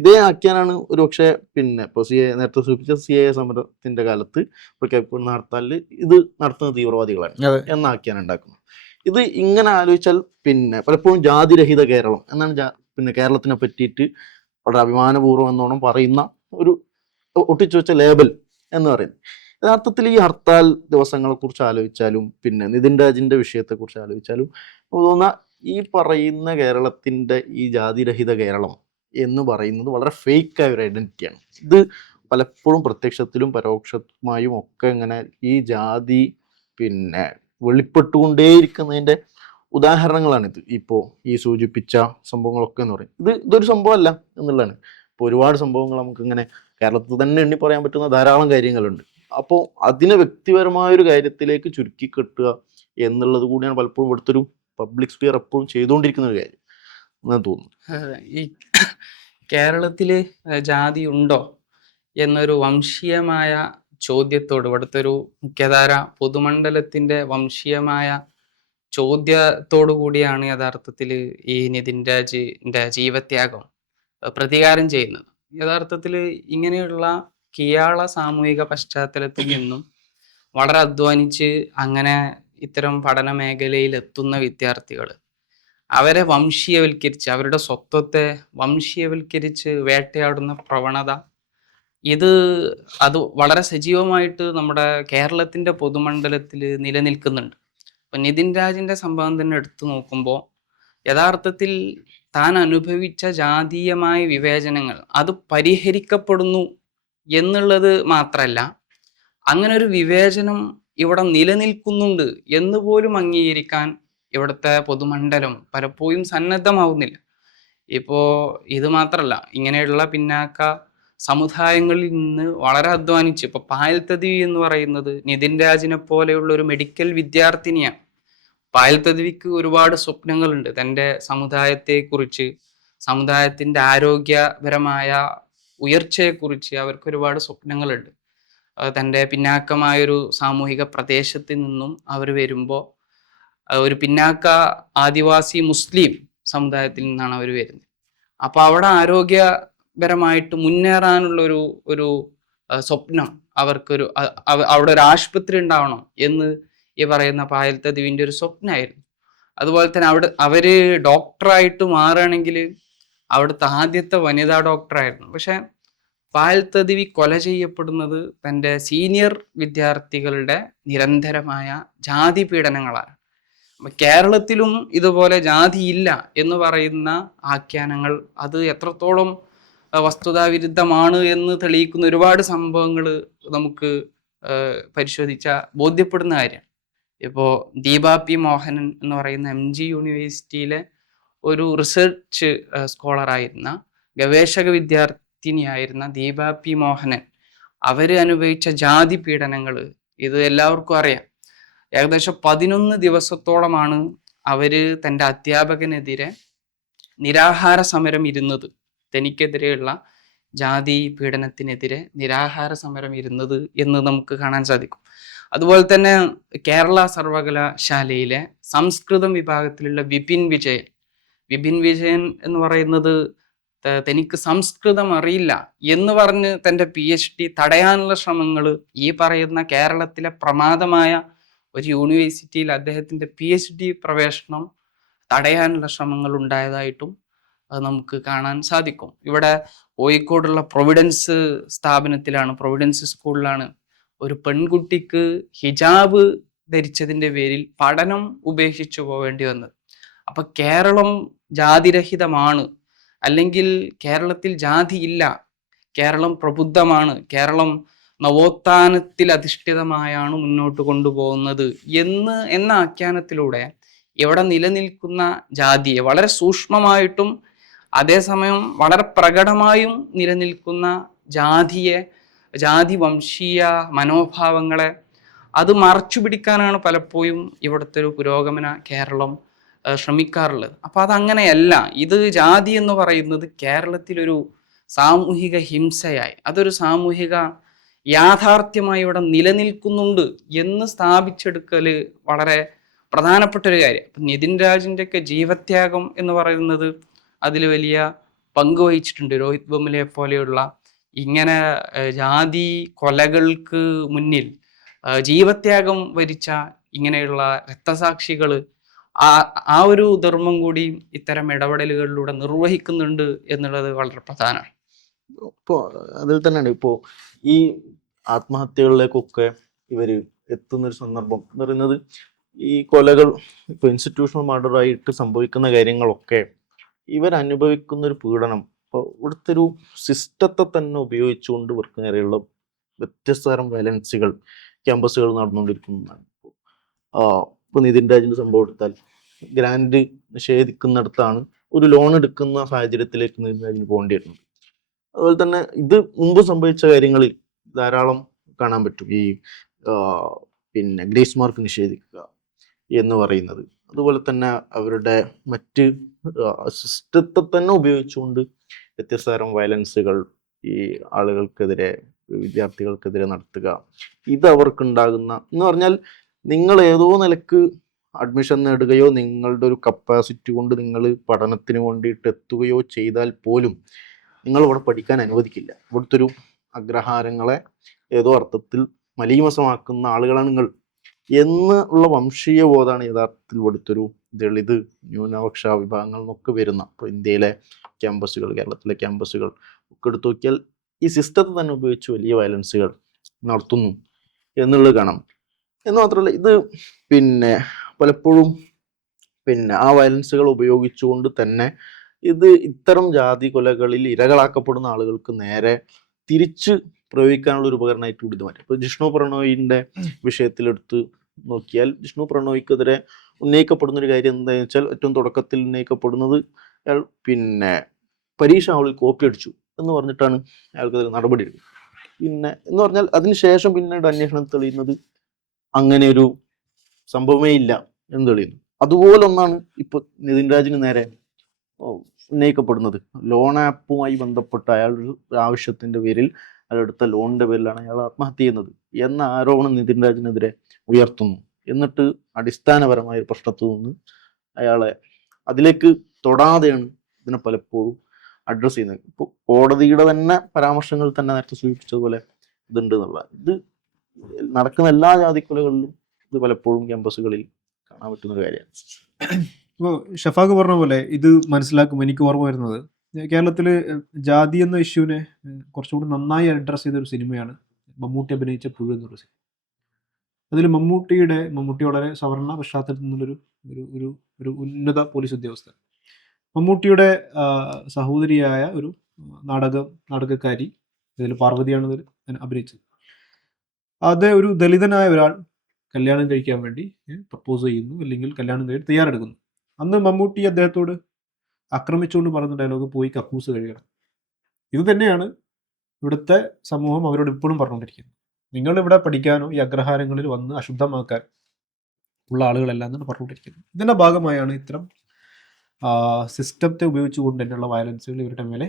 ഇതേ ആഖ്യാനാണ് ഒരു പക്ഷേ ഇപ്പോൾ നേരത്തെ സൂചിപ്പിച്ച CAA സമരത്തിന്റെ കാലത്ത് പ്രഖ്യാപിക്കുന്ന ഹർത്താലിൽ ഇത് നടത്തുന്ന തീവ്രവാദികളാണ് എന്ന ആഖ്യാനം ഉണ്ടാക്കുന്നത്. ഇത് ഇങ്ങനെ ആലോചിച്ചാൽ പലപ്പോഴും ജാതിരഹിത കേരളം എന്നാണ് കേരളത്തിനെ പറ്റിയിട്ട് വളരെ അഭിമാനപൂർവ്വം എന്നോണം പറയുന്ന ഒരു ഒട്ടിച്ചു വെച്ച ലേബൽ എന്ന് പറയുന്നത്. യഥാർത്ഥത്തിൽ ഈ ഹർത്താൽ ദിവസങ്ങളെ കുറിച്ച് ആലോചിച്ചാലും നിതിൻ രാജിന്റെ വിഷയത്തെക്കുറിച്ച് ആലോചിച്ചാലും തോന്നുന്ന ഈ പറയുന്ന കേരളത്തിന്റെ ഈ ജാതിരഹിത കേരളം എന്ന് പറയുന്നത് വളരെ ഫേക്കായ ഒരു ഐഡന്റിറ്റിയാണ്. ഇത് പലപ്പോഴും പ്രത്യക്ഷത്തിലും പരോക്ഷമായും ഒക്കെ ഇങ്ങനെ ഈ ജാതി വെളിപ്പെട്ടുകൊണ്ടേയിരിക്കുന്നതിന്റെ ഉദാഹരണങ്ങളാണിത്. ഇപ്പോൾ ഈ സൂചിപ്പിച്ച സംഭവങ്ങളൊക്കെ എന്ന് പറയും ഇതൊരു സംഭവമല്ല എന്നുള്ളതാണ്. ഇപ്പോൾ ഒരുപാട് സംഭവങ്ങൾ നമുക്ക് ഇങ്ങനെ കേരളത്തിൽ തന്നെ എണ്ണി പറയാൻ പറ്റുന്ന ധാരാളം കാര്യങ്ങളുണ്ട്. അപ്പോൾ അതിനെ വ്യക്തിപരമായൊരു കാര്യത്തിലേക്ക് ചുരുക്കി കെട്ടുക എന്നുള്ളത് കൂടിയാണ് പലപ്പോഴും ഇവിടുത്തെ ഒരു പബ്ലിക് സ്പിയർ എപ്പോഴും ചെയ്തുകൊണ്ടിരിക്കുന്ന ഒരു കാര്യം എന്ന് തോന്നുന്നു. ഈ കേരളത്തില് ജാതി ഉണ്ടോ എന്നൊരു വംശീയമായ ചോദ്യത്തോട്, ഇവിടുത്തെ ഒരു മുഖ്യധാര പൊതുമണ്ഡലത്തിന്റെ വംശീയമായ ചോദ്യത്തോടു കൂടിയാണ് യഥാർത്ഥത്തിൽ ഈ നിതിൻ രാജിന്റെ ജീവത്യാഗം പ്രതികാരം ചെയ്യുന്നത്. യഥാർത്ഥത്തിൽ ഇങ്ങനെയുള്ള കിയാള സാമൂഹിക പശ്ചാത്തലത്തിൽ നിന്നും വളരെ അധ്വാനിച്ച് അങ്ങനെ ഇത്തരം പഠന മേഖലയിൽ എത്തുന്ന വിദ്യാർത്ഥികൾ അവരെ വംശീയവൽക്കരിച്ച്, അവരുടെ സ്വത്വത്തെ വംശീയവൽക്കരിച്ച് വേട്ടയാടുന്ന പ്രവണത അത് വളരെ സജീവമായിട്ട് നമ്മുടെ കേരളത്തിന്റെ പൊതുമണ്ഡലത്തിൽ നിലനിൽക്കുന്നുണ്ട്. അപ്പൊ നിതിൻ രാജിന്റെ സംഭവം തന്നെ എടുത്തു നോക്കുമ്പോൾ യഥാർത്ഥത്തിൽ താൻ അനുഭവിച്ച ജാതീയമായ വിവേചനങ്ങൾ അത് പരിഹരിക്കപ്പെടുന്നു എന്നുള്ളത് മാത്രമല്ല, അങ്ങനെ ഒരു വിവേചനം ഇവിടെ നിലനിൽക്കുന്നുണ്ട് എന്ന് പോലും അംഗീകരിക്കാൻ ഇവിടുത്തെ പൊതുമണ്ഡലം പലപ്പോഴും സന്നദ്ധമാവുന്നില്ല. ഇപ്പോ ഇത് മാത്രമല്ല, ഇങ്ങനെയുള്ള പിന്നാക്ക സമുദായങ്ങളിൽ നിന്ന് വളരെ അധ്വാനിച്ച് ഇപ്പൊ പായൽ തദ്വി എന്ന് പറയുന്നത് നിതിൻ രാജിനെ പോലെയുള്ള ഒരു മെഡിക്കൽ വിദ്യാർത്ഥിനിയാണ്. പായൽ തദ്വിക്ക് ഒരുപാട് സ്വപ്നങ്ങളുണ്ട്. തൻ്റെ സമുദായത്തെക്കുറിച്ച്, സമുദായത്തിന്റെ ആരോഗ്യപരമായ ഉയർച്ചയെക്കുറിച്ച് അവർക്ക് ഒരുപാട് സ്വപ്നങ്ങളുണ്ട്. തൻ്റെ പിന്നാക്കമായൊരു സാമൂഹിക പ്രദേശത്ത് നിന്നും അവർ വരുമ്പോൾ ഒരു പിന്നാക്ക ആദിവാസി മുസ്ലിം സമുദായത്തിൽ നിന്നാണ് അവർ വരുന്നത്. അപ്പൊ അവിടെ ആരോഗ്യപരമായിട്ട് മുന്നേറാനുള്ള ഒരു സ്വപ്നം അവർക്കൊരു അവിടെ ഒരു ആശുപത്രി ഉണ്ടാവണം എന്ന് ഈ പറയുന്ന പായൽ തദ്വിന്റെ ഒരു സ്വപ്നമായിരുന്നു. അതുപോലെ തന്നെ അവര് ഡോക്ടറായിട്ട് മാറുകയാണെങ്കിൽ അവിടുത്തെ ആദ്യത്തെ വനിതാ ഡോക്ടറായിരുന്നു. പക്ഷെ പായൽ തദ്വി കൊല ചെയ്യപ്പെടുന്നത് തൻ്റെ സീനിയർ വിദ്യാർത്ഥികളുടെ നിരന്തരമായ ജാതി പീഡനങ്ങളാണ്. അപ്പൊ കേരളത്തിലും ഇതുപോലെ ജാതിയില്ല എന്ന് പറയുന്ന ആഖ്യാനങ്ങൾ അത് എത്രത്തോളം വസ്തുതാവിരുദ്ധമാണ് എന്ന് തെളിയിക്കുന്ന ഒരുപാട് സംഭവങ്ങൾ നമുക്ക് പരിശോധിച്ചാൽ ബോധ്യപ്പെടുന്ന കാര്യമാണ്. ഇപ്പോൾ ദീപ പി മോഹനൻ എന്ന് പറയുന്ന MG യൂണിവേഴ്സിറ്റിയിലെ ഒരു റിസർച്ച് സ്കോളറായിരുന്ന ഗവേഷക വിദ്യാർത്ഥിനിയായിരുന്ന ദീപ പി മോഹനൻ അവര് അനുഭവിച്ച ജാതി പീഡനങ്ങൾ ഇത് എല്ലാവർക്കും അറിയാം. ഏകദേശം 11 ദിവസത്തോളമാണ് അവര് തൻ്റെ അധ്യാപകനെതിരെ നിരാഹാര സമരം ഇരുന്നത്. തനിക്കെതിരെയുള്ള ജാതി പീഡനത്തിനെതിരെ നിരാഹാര സമരം ഇരുന്നത് എന്ന് നമുക്ക് കാണാൻ സാധിക്കും. അതുപോലെ തന്നെ കേരള സർവകലാശാലയിലെ സംസ്കൃതം വിഭാഗത്തിലുള്ള വിപിൻ വിജയൻ എന്ന് പറയുന്നത് തനിക്ക് സംസ്കൃതം അറിയില്ല എന്ന് പറഞ്ഞ് തൻ്റെ PhD തടയാനുള്ള ശ്രമങ്ങൾ ഈ പറയുന്ന കേരളത്തിലെ പ്രമാദമായ ഒരു യൂണിവേഴ്സിറ്റിയിൽ അദ്ദേഹത്തിൻ്റെ PhD പ്രവേശനം തടയാനുള്ള ശ്രമങ്ങൾ ഉണ്ടായതായിട്ടും നമുക്ക് കാണാൻ സാധിക്കും. ഇവിടെ കോഴിക്കോടുള്ള പ്രൊവിഡൻസ് സ്കൂളിലാണ് ഒരു പെൺകുട്ടിക്ക് ഹിജാബ് ധരിച്ചതിൻ്റെ പേരിൽ പഠനം ഉപേക്ഷിച്ചു പോവേണ്ടി വന്നത്. അപ്പൊ കേരളം ജാതിരഹിതമാണ്, അല്ലെങ്കിൽ കേരളത്തിൽ ജാതിയില്ല, കേരളം പ്രബുദ്ധമാണ്, കേരളം നവോത്ഥാനത്തിൽ അധിഷ്ഠിതമായാണ് മുന്നോട്ട് കൊണ്ടുപോകുന്നത് എന്ന ആഖ്യാനത്തിലൂടെ ഇവിടെ നിലനിൽക്കുന്ന ജാതിയെ വളരെ സൂക്ഷ്മമായിട്ടും അതേസമയം വളരെ പ്രകടമായും നിലനിൽക്കുന്ന ജാതി വംശീയ മനോഭാവങ്ങളെ അത് മറച്ചു പിടിക്കാനാണ് പലപ്പോഴും ഇവിടുത്തെ ഒരു പുരോഗമന കേരളം ശ്രമിക്കാറുള്ളത്. അപ്പൊ അതങ്ങനെയല്ല. ഇത് ജാതി എന്ന് പറയുന്നത് കേരളത്തിലൊരു സാമൂഹിക ഹിംസയായി, അതൊരു സാമൂഹിക യാഥാർത്ഥ്യമായി ഇവിടെ നിലനിൽക്കുന്നുണ്ട് എന്ന് സ്ഥാപിച്ചെടുക്കല് വളരെ പ്രധാനപ്പെട്ട ഒരു കാര്യം. അപ്പം നിതിൻ രാജിൻ്റെ ഒക്കെ ജീവത്യാഗം എന്ന് പറയുന്നത് അതിൽ വലിയ പങ്ക് വഹിച്ചിട്ടുണ്ട്. രോഹിത് വെമുലയെ പോലെയുള്ള ഇങ്ങനെ ജാതി കൊലകൾക്ക് മുന്നിൽ ജീവത്യാഗം വരിച്ച ഇങ്ങനെയുള്ള രക്തസാക്ഷികൾ ആ ഒരു ധർമ്മം കൂടി ഇത്തരം ഇടപെടലുകളിലൂടെ നിർവഹിക്കുന്നുണ്ട് എന്നുള്ളത് വളരെ പ്രധാനമാണ്. ഇപ്പോൾ അതിൽ തന്നെയാണ് ഇപ്പോൾ ഈ ആത്മഹത്യകളിലേക്കൊക്കെ ഇവർ എത്തുന്നൊരു സന്ദർഭം എന്ന് പറയുന്നത് ഈ കൊലകൾ ഇപ്പോൾ ഇൻസ്റ്റിറ്റ്യൂഷണൽ മർഡറായിട്ട് സംഭവിക്കുന്ന കാര്യങ്ങളൊക്കെ ഇവരനുഭവിക്കുന്ന ഒരു പീഡനം, ഇപ്പോൾ ഇവിടുത്തെ ഒരു സിസ്റ്റത്തെ തന്നെ ഉപയോഗിച്ചുകൊണ്ട് ഇവർക്ക് നേരെയുള്ള വ്യത്യസ്ത തരം വയലൻസുകൾ ക്യാമ്പസുകൾ നടന്നുകൊണ്ടിരിക്കുന്നതാണ്. ഇപ്പോൾ നിതിൻ രാജിൻ്റെ സംഭവം എടുത്താൽ ഗ്രാൻഡ് നിഷേധിക്കുന്നിടത്താണ് ഒരു ലോൺ എടുക്കുന്ന സാഹചര്യത്തിലേക്ക് നിതിൻ രാജിന് പോകേണ്ടി വരുന്നത്. അതുപോലെ തന്നെ ഇത് മുമ്പ് സംഭവിച്ച കാര്യങ്ങളിൽ ധാരാളം കാണാൻ പറ്റും. ഈ പിന്നെ ഗ്രേസ് മാർക്ക് നിഷേധിക്കുക എന്ന് പറയുന്നത്, അതുപോലെ തന്നെ അവരുടെ മറ്റ് സിസ്റ്റത്തെ തന്നെ ഉപയോഗിച്ചുകൊണ്ട് വ്യത്യസ്ത തരം വയലൻസുകൾ ഈ ആളുകൾക്കെതിരെ, വിദ്യാർത്ഥികൾക്കെതിരെ നടത്തുക. ഇത് അവർക്കുണ്ടാകുന്ന എന്ന് പറഞ്ഞാൽ, നിങ്ങൾ ഏതോ നിലക്ക് അഡ്മിഷൻ നേടുകയോ നിങ്ങളുടെ ഒരു കപ്പാസിറ്റി കൊണ്ട് നിങ്ങൾ പഠനത്തിന് വേണ്ടിയിട്ട് എത്തുകയോ ചെയ്താൽ പോലും നിങ്ങൾ ഇവിടെ പഠിക്കാൻ അനുവദിക്കില്ല. ഇവിടുത്തെ ഒരു അഗ്രഹാരങ്ങളെ ഏതോ അർത്ഥത്തിൽ മലീമസമാക്കുന്ന ആളുകളാണ് നിങ്ങൾ എന്നുള്ള വംശീയ ബോധമാണ് യഥാർത്ഥത്തിൽ ഇവിടുത്തെ ഒരു ദളിത് ന്യൂനപക്ഷ വിഭാഗങ്ങൾ എന്നൊക്കെ വരുന്ന ഇപ്പോൾ ഇന്ത്യയിലെ ക്യാമ്പസുകൾ, കേരളത്തിലെ ക്യാമ്പസുകൾ ഒക്കെ എടുത്തു നോക്കിയാൽ ഈ സിസ്റ്റത്തെ തന്നെ ഉപയോഗിച്ച് വലിയ വയലൻസുകൾ നടത്തുന്നു എന്നുള്ളത് കാണാം. എന്ന് മാത്രമല്ല, ഇത് പിന്നെ പലപ്പോഴും പിന്നെ ആ വയലൻസുകൾ ഉപയോഗിച്ചുകൊണ്ട് തന്നെ ഇത് ഇത്തരം ജാതി കൊലകളിൽ ഇരകളാക്കപ്പെടുന്ന ആളുകൾക്ക് നേരെ തിരിച്ച് പ്രയോഗിക്കാനുള്ള ഒരു ഉപകരണമായിട്ട് കൂടി ഇത് മാറ്റും. ഇപ്പോൾ ജിഷ്ണു പ്രണോയിൻ്റെ വിഷയത്തിലെടുത്ത് നോക്കിയാൽ, ജിഷ്ണു പ്രണോയ്ക്കെതിരെ ഉന്നയിക്കപ്പെടുന്ന ഒരു കാര്യം എന്താണെന്ന് വെച്ചാൽ, ഏറ്റവും തുടക്കത്തിൽ ഉന്നയിക്കപ്പെടുന്നത് അയാൾ പിന്നെ പരീക്ഷ ഹാളിൽ കോപ്പി അടിച്ചു എന്ന് പറഞ്ഞിട്ടാണ് അയാൾക്കെതിരെ നടപടി എടുക്കുന്നത്. പിന്നെ എന്ന് പറഞ്ഞാൽ അതിനുശേഷം പിന്നീട് അന്വേഷണം തെളിയുന്നത് അങ്ങനെ ഒരു സംഭവമേ ഇല്ല എന്ന് തെളിയുന്നു. അതുപോലെ ഒന്നാണ് ഇപ്പോൾ നിതിൻ രാജിന് നേരെ ഉന്നയിക്കപ്പെടുന്നത്. ലോൺ ആപ്പുമായി ബന്ധപ്പെട്ട അയാളൊരു ആവശ്യത്തിൻ്റെ പേരിൽ, അയാളെടുത്ത ലോണിൻ്റെ പേരിലാണ് അയാൾ ആത്മഹത്യ ചെയ്യുന്നത് എന്ന ആരോപണം നിതിൻ രാജിനെതിരെ ഉയർത്തുന്നു. എന്നിട്ട് അടിസ്ഥാനപരമായ ഒരു പ്രശ്നത്തിൽ നിന്ന് അയാളെ അതിലേക്ക് തൊടാതെയാണ് ഇതിനെ പലപ്പോഴും അഡ്രസ്സ് ചെയ്യുന്നത്. ഇപ്പോൾ കോടതിയുടെ തന്നെ പരാമർശങ്ങൾ തന്നെ നേരത്തെ സൂചിപ്പിച്ചതുപോലെ ഇതുണ്ട് എന്നുള്ള, ഇത് നടക്കുന്ന എല്ലാ ജാതിക്കൊലകളിലും ഇത് പലപ്പോഴും ക്യാമ്പസുകളിൽ കാണാൻ പറ്റുന്ന ഒരു കാര്യമാണ്. ഇപ്പോൾ ഷഫാഖ് പറഞ്ഞ പോലെ ഇത് മനസ്സിലാക്കുമ്പോൾ എനിക്ക് ഓർമ്മ വരുന്നത്, കേരളത്തിൽ ജാതി എന്ന ഇഷ്യൂവിനെ കുറച്ചുകൂടി നന്നായി അഡ്രസ്സ് ചെയ്തൊരു സിനിമയാണ് മമ്മൂട്ടി അഭിനയിച്ച പുഴു എന്നൊരു സിനിമ. അതിൽ മമ്മൂട്ടി വളരെ സവർണ പശ്ചാത്തലത്തിൽ നിന്നുള്ളൊരു ഒരു ഒരു ഉന്നത പോലീസ് ഉദ്യോഗസ്ഥൻ. മമ്മൂട്ടിയുടെ സഹോദരിയായ ഒരു നാടകക്കാരി, ഇതിൽ പാർവതിയാണ് ഇതിൽ അഭിനയിച്ചത്. അത് ഒരു ദളിതനായ ഒരാൾ കല്യാണം കഴിക്കാൻ വേണ്ടി പ്രപ്പോസ് ചെയ്യുന്നു, അല്ലെങ്കിൽ കല്യാണം കഴിക്കാൻ തയ്യാറെടുക്കുന്നു. അന്ന് മമ്മൂട്ടി അദ്ദേഹത്തോട് ആക്രമിച്ചുകൊണ്ട് പറയുന്ന ഡയലോഗ്, പോയി കക്കൂസ് കഴിയണം. ഇത് തന്നെയാണ് ഇവിടുത്തെ സമൂഹം അവരോട് ഇപ്പോഴും പറഞ്ഞുകൊണ്ടിരിക്കുന്നത്. നിങ്ങളിവിടെ പഠിക്കാനോ ഈ അഗ്രഹാരങ്ങളിൽ വന്ന് അശുദ്ധമാക്കാൻ ഉള്ള ആളുകളെല്ലാം എന്നാണ് പറഞ്ഞുകൊണ്ടിരിക്കുന്നത്. ഇതിൻ്റെ ഭാഗമായാണ് ഇത്തരം സിസ്റ്റത്തെ ഉപയോഗിച്ചുകൊണ്ട് തന്നെയുള്ള വയലൻസുകൾ ഇവരുടെ മേലെ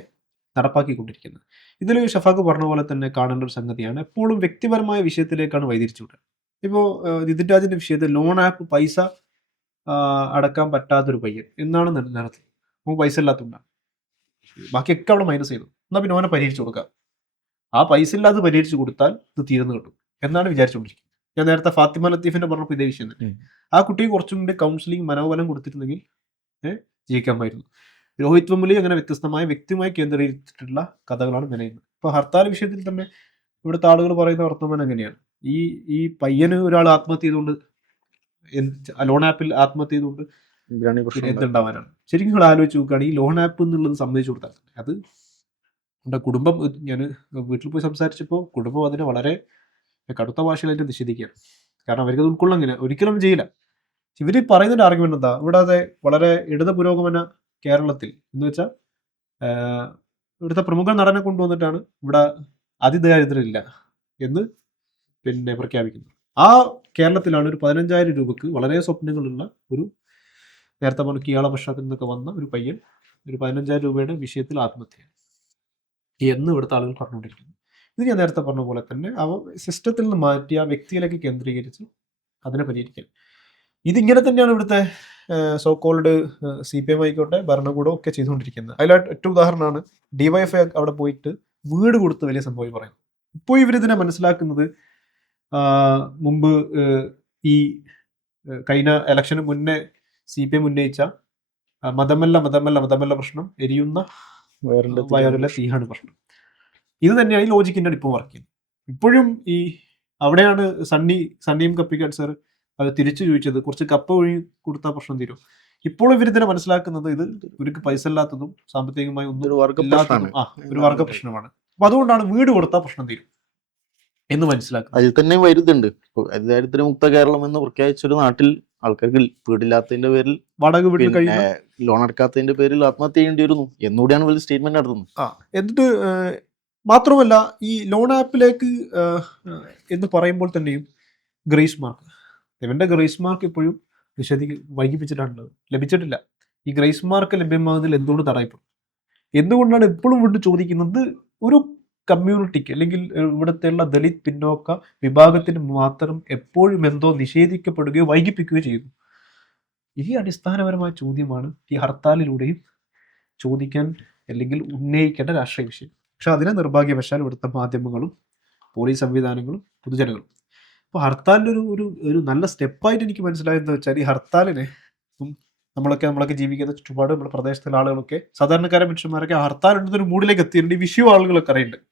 നടപ്പാക്കിക്കൊണ്ടിരിക്കുന്നത്. ഇതിൽ ഷഫാഖ് പറഞ്ഞ പോലെ തന്നെ കാണേണ്ട ഒരു സംഗതിയാണ്, എപ്പോഴും വ്യക്തിപരമായ വിഷയത്തിലേക്കാണ് വൈതിരിച്ചുവിടുക. ഇപ്പോൾ നിതിൻ രാജിൻ്റെ വിഷയത്തിൽ ലോൺ ആപ്പ് പൈസ അടക്കാൻ പറ്റാത്തൊരു പയ്യൻ എന്നാണ് നടത്തി, അപ്പോൾ പൈസ ഇല്ലാത്തതുകൊണ്ടാണ്, ബാക്കിയൊക്കെ അവിടെ മൈനസ് ചെയ്തു. എന്നാൽ പിന്നെ അവനെ പരിഹരിച്ചു കൊടുക്കാം, ആ പൈസ ഇല്ലാതെ പരിഹരിച്ചു കൊടുത്താൽ ഇത് തീർന്നു കിട്ടും എന്നാണ് വിചാരിച്ചുകൊണ്ടിരിക്കുന്നത്. ഞാൻ നേരത്തെ ഫാത്തിമ ലത്തീഫിന്റെ പറഞ്ഞപ്പോൾ ഇതേ വിഷയം തന്നെ. ആ കുട്ടിക്ക് കുറച്ചും കൂടി കൗൺസിലിംഗ് മനോബലം കൊടുത്തിരുന്നെങ്കിൽ ജയിക്കാമായിരുന്നു. രോഹിത് വെമുലി അങ്ങനെ വ്യത്യസ്തമായ വ്യക്തിയുമായി കേന്ദ്രീകരിച്ചിട്ടുള്ള കഥകളാണ് മെനയുന്നത്. ഇപ്പോൾ ഹർത്താൽ വിഷയത്തിൽ തന്നെ ഇവിടുത്തെ ആളുകൾ പറയുന്ന വർത്തമാനം എങ്ങനെയാണ്, ഈ പയ്യന് ഒരാൾ ആത്മഹത്യ ചെയ്തുകൊണ്ട് ലോൺ ആപ്പിൽ ആത്മഹത്യ ചെയ്തുകൊണ്ട് ഇതാണ് ഈ പിന്നെ പ്രശ്നം എന്തുണ്ടാവാനാണ്. ശരിക്കും നിങ്ങൾ ആലോചിച്ച് നോക്കുകയാണെങ്കിൽ ഈ ലോൺ ആപ്പ് എന്നുള്ളത് സമ്മതിച്ചു കൊടുത്താൽ തന്നെ അത് നമ്മുടെ കുടുംബം, ഞാൻ വീട്ടിൽ പോയി സംസാരിച്ചപ്പോൾ കുടുംബം അതിനെ വളരെ കടുത്ത ഭാഷയിലായിട്ട് നിഷേധിക്കുകയാണ്. കാരണം അവർക്കത് ഉൾക്കൊള്ളില്ല, ഒരിക്കലും ചെയ്യില്ല. ഇവർ പറയുന്നൊരു ആർഗ്യുമെന്റ് എന്താ, ഇവിടെ വളരെ ഇടത് പുരോഗമന കേരളത്തിൽ എന്ന് വെച്ചാൽ ഇവിടുത്തെ പ്രമുഖ നടനെ കൊണ്ടുവന്നിട്ടാണ് ഇവിടെ അതിദാരിദ്ര്യമില്ല എന്ന് പിന്നെ പ്രഖ്യാപിക്കുന്നത്. ആ കേരളത്തിലാണ് ഒരു 15,000 രൂപക്ക് വളരെ സ്വപ്നങ്ങളുള്ള ഒരു, നേരത്തെ പറഞ്ഞ കീയാള പശ്ചാത്തലത്തിൽ നിന്നൊക്കെ വന്ന ഒരു പയ്യൻ ഒരു 15,000 രൂപയുടെ വിഷയത്തിൽ ആത്മഹത്യ എന്ന് ഇവിടുത്തെ ആളുകൾ പറഞ്ഞുകൊണ്ടിരിക്കുന്നു. ഇത് ഞാൻ നേരത്തെ പറഞ്ഞ പോലെ തന്നെ സിസ്റ്റത്തിൽ നിന്ന് മാറ്റി ആ വ്യക്തിയിലേക്ക് കേന്ദ്രീകരിച്ച് അതിനെ പരിഹരിക്കാൻ. ഇതിങ്ങനെ തന്നെയാണ് ഇവിടുത്തെ സോ കോൾഡ് CPM ആയിക്കോട്ടെ ഭരണകൂടം ഒക്കെ ചെയ്തുകൊണ്ടിരിക്കുന്നത്. അതിലായിട്ട് ഏറ്റവും ഉദാഹരണമാണ് DYFI അവിടെ പോയിട്ട് വീട് കൊടുത്ത് വലിയ സംഭവം പറയുന്നത്. ഇപ്പോൾ ഇവരിതിനെ മനസ്സിലാക്കുന്നത് മുമ്പ് ഈ കഴിഞ്ഞ ഇലക്ഷന് മുന്നേ CPM ഉന്നയിച്ച മതമല്ല പ്രശ്നം, എരിയുന്ന വയറിലെ തീയാണ് പ്രശ്നം. ഇത് തന്നെയാണ് ഈ ലോജിക്കിൻ്റെ ഇപ്പോൾ വർക്ക് ചെയ്യുന്നത്. ഇപ്പോഴും ഈ അവിടെയാണ് സണ്ണിയും കപ്പിക്കാട് സാർ അത് തിരിച്ചു ചോദിച്ചത്, കുറച്ച് കപ്പ ഒഴി കൊടുത്താൽ പ്രശ്നം തീരും. ഇപ്പോൾ ഇവരിതിനെ മനസ്സിലാക്കുന്നത് ഇത് ഇവർക്ക് പൈസ ഇല്ലാത്തതും സാമ്പത്തികമായി ഒന്നും ഒരു വർഗ പ്രശ്നമാണ്. അപ്പൊ അതുകൊണ്ടാണ് വീട് കൊടുത്താൽ പ്രശ്നം തീരും എന്ന് മനസ്സിലാക്കുന്നത്. അതിൽ തന്നെ വരുന്നുണ്ട്. ദാരിദ്ര്യമുക്ത കേരളം എന്ന് പ്രഖ്യാപിച്ചൊരു നാട്ടിൽ ആൾക്കാർക്ക് വീടില്ലാത്തതിന്റെ പേരിൽ, വാടക വീട്ടിൽ കഴിയുന്ന, ലോൺ അടക്കാത്തതിന്റെ പേരിൽ ആത്മഹത്യ ചെയ്യേണ്ടി വരുന്നു എന്നുകൂടിയാണ് വലിയ സ്റ്റേറ്റ്മെന്റ് നടത്തുന്നത്. എന്നിട്ട് മാത്രമല്ല ഈ ലോൺ ആപ്പിലേക്ക് എന്ന് പറയുമ്പോൾ തന്നെയും ഗ്രേസ് മാർക്ക്, ഇവന്റെ ഗ്രേസ് മാർക്ക് ഇപ്പോഴും വൈകിപ്പിച്ചിട്ടാണുള്ളത്, ലഭിച്ചിട്ടില്ല. ഈ ഗ്രേസ് മാർക്ക് ലഭ്യമാകുന്നതിൽ എന്തുകൊണ്ട് തടയപ്പെടും? എന്തുകൊണ്ടാണ് എപ്പോഴും വീണ്ടും ചോദിക്കുന്നത്? ഒരു കമ്മ്യൂണിറ്റിക്ക് അല്ലെങ്കിൽ ഇവിടുത്തെയുള്ള ദളിത് പിന്നോക്ക വിഭാഗത്തിന് മാത്രം എപ്പോഴും എന്തോ നിഷേധിക്കപ്പെടുകയോ വൈകിപ്പിക്കുകയോ ചെയ്യുന്നു. ഈ അടിസ്ഥാനപരമായ ചോദ്യമാണ് ഈ ഹർത്താലിലൂടെയും ചോദിക്കാൻ അല്ലെങ്കിൽ ഉന്നയിക്കേണ്ട രാഷ്ട്രീയ വിഷയം. പക്ഷെ അതിനെ നിർഭാഗ്യവശാൽ ഇവിടുത്തെ മാധ്യമങ്ങളും പോലീസ് സംവിധാനങ്ങളും പൊതുജനങ്ങളും. അപ്പോൾ ഹർത്താലിൻ്റെ ഒരു നല്ല സ്റ്റെപ്പായിട്ട് എനിക്ക് മനസ്സിലായെന്ന് വെച്ചാൽ, ഈ ഹർത്താലിനെ നമ്മളൊക്കെ ജീവിക്കുന്ന ചുറ്റുപാട് നമ്മുടെ പ്രദേശത്തുള്ള ആളുകളൊക്കെ, സാധാരണക്കാരെ മനുഷ്യന്മാരൊക്കെ ഹർത്താൽ ഉണ്ടെന്നൊരു മൂഡിലേക്ക് എത്തിയിട്ടുണ്ട്. ഈ വിഷു ആളുകളൊക്കെ അറിയുന്നുണ്ട്.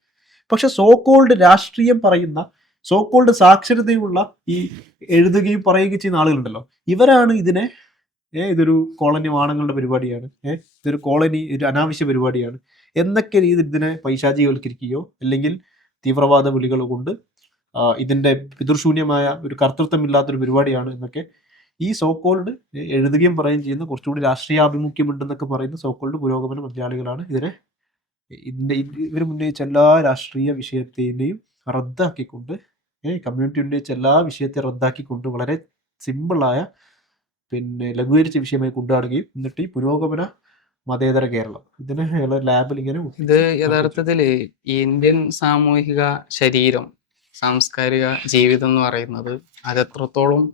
പക്ഷെ സോക്കോൾഡ് രാഷ്ട്രീയം പറയുന്ന, സോക്കോൾഡ് സാക്ഷരതയുള്ള ഈ എഴുതുകയും പറയുകയും ചെയ്യുന്ന ആളുകളുണ്ടല്ലോ, ഇവരാണ് ഇതിനെ ഇതൊരു കോളനി വാണങ്ങളുടെ പരിപാടിയാണ്, ഇതൊരു കോളനി ഒരു അനാവശ്യ പരിപാടിയാണ് എന്നൊക്കെ രീതിയിൽ ഇതിനെ പൈശാചികവൽക്കരിക്കുകയോ അല്ലെങ്കിൽ തീവ്രവാദ വിളികൾ കൊണ്ട് ഇതിൻ്റെ പിതൃശൂന്യമായ ഒരു കർത്തൃത്വമില്ലാത്തൊരു പരിപാടിയാണ് എന്നൊക്കെ ഈ സോക്കോൾഡ് എഴുതുകയും പറയുകയും ചെയ്യുന്ന, കുറച്ചുകൂടി രാഷ്ട്രീയാഭിമുഖ്യമുണ്ടെന്നൊക്കെ പറയുന്ന സോക്കോൾഡ് പുരോഗമന മലയാളികളാണ് ഇവർ ഉന്നയിച്ച എല്ലാ രാഷ്ട്രീയ വിഷയത്തെയും റദ്ദാക്കിക്കൊണ്ട്, കമ്മ്യൂണിറ്റി ഉന്നയിച്ച എല്ലാ വിഷയത്തെ റദ്ദാക്കിക്കൊണ്ട് വളരെ സിമ്പിളായ ലഘൂകരിച്ച വിഷയമായി കൊണ്ടുപോവുകയും എന്നിട്ട് ഈ പുരോഗമന മതേതര കേരളം ഇതിനെ ലാബിൽ ഇങ്ങനെ. ഇത് യഥാർത്ഥത്തിൽ ഈ ഇന്ത്യൻ സാമൂഹിക ശരീരം, സാംസ്കാരിക ജീവിതം എന്ന് പറയുന്നത് അതെത്രത്തോളം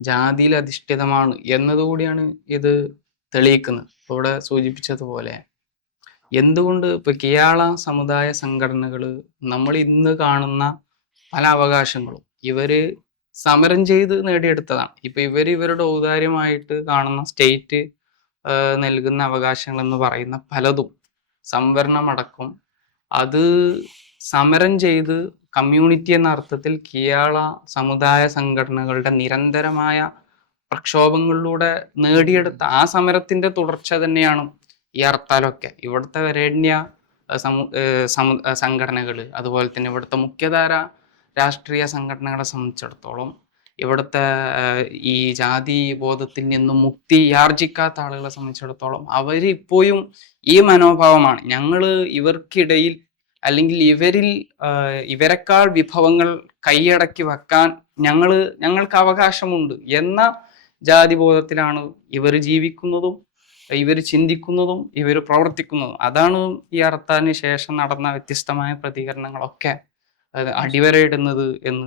ജാതിയിൽ അധിഷ്ഠിതമാണ് എന്നതുകൂടിയാണ് ഇത് തെളിയിക്കുന്നത്. ഇപ്പോൾ ഇവിടെ സൂചിപ്പിച്ചതുപോലെ എന്തുകൊണ്ട് ഇപ്പോൾ കിയാള സമുദായ സംഘടനകൾ നമ്മൾ ഇന്ന് കാണുന്ന പല അവകാശങ്ങളും ഇവര് സമരം ചെയ്ത് നേടിയെടുത്തതാണ്. ഇപ്പൊ ഇവരുടെ ഔദാര്യമായിട്ട് കാണുന്ന സ്റ്റേറ്റ് നൽകുന്ന അവകാശങ്ങൾ എന്ന് പറയുന്ന പലതും, സംവരണമടക്കം, അത് സമരം ചെയ്ത് കമ്മ്യൂണിറ്റി എന്ന അർത്ഥത്തിൽ കിയാള സമുദായ സംഘടനകളുടെ നിരന്തരമായ പ്രക്ഷോഭങ്ങളിലൂടെ നേടിയെടുത്ത ആ സമരത്തിന്റെ തുടർച്ച തന്നെയാണ് ഈ ഹർത്താലൊക്കെ. ഇവിടുത്തെ വരേണ്യ സംഘടനകൾ, അതുപോലെ തന്നെ ഇവിടുത്തെ മുഖ്യധാര രാഷ്ട്രീയ സംഘടനകളെ സംബന്ധിച്ചിടത്തോളം, ഇവിടുത്തെ ഈ ജാതി ബോധത്തിൽ നിന്നും മുക്തി യാർജിക്കാത്ത ആളുകളെ സംബന്ധിച്ചിടത്തോളം അവരിപ്പോഴും ഈ മനോഭാവമാണ്. ഞങ്ങൾ ഇവർക്കിടയിൽ അല്ലെങ്കിൽ ഇവരെക്കാൾ വിഭവങ്ങൾ കൈയടക്കി വെക്കാൻ ഞങ്ങൾക്ക് അവകാശമുണ്ട് എന്ന ജാതിബോധത്തിലാണ് ഇവർ ജീവിക്കുന്നതും ഇവർ ചിന്തിക്കുന്നതും ഇവർ പ്രവർത്തിക്കുന്നതും. അതാണ് ഈ ഹർത്താലിന് ശേഷം നടന്ന വ്യത്യസ്തമായ പ്രതികരണങ്ങളൊക്കെ അടിവരയിടുന്നത് എന്ന്.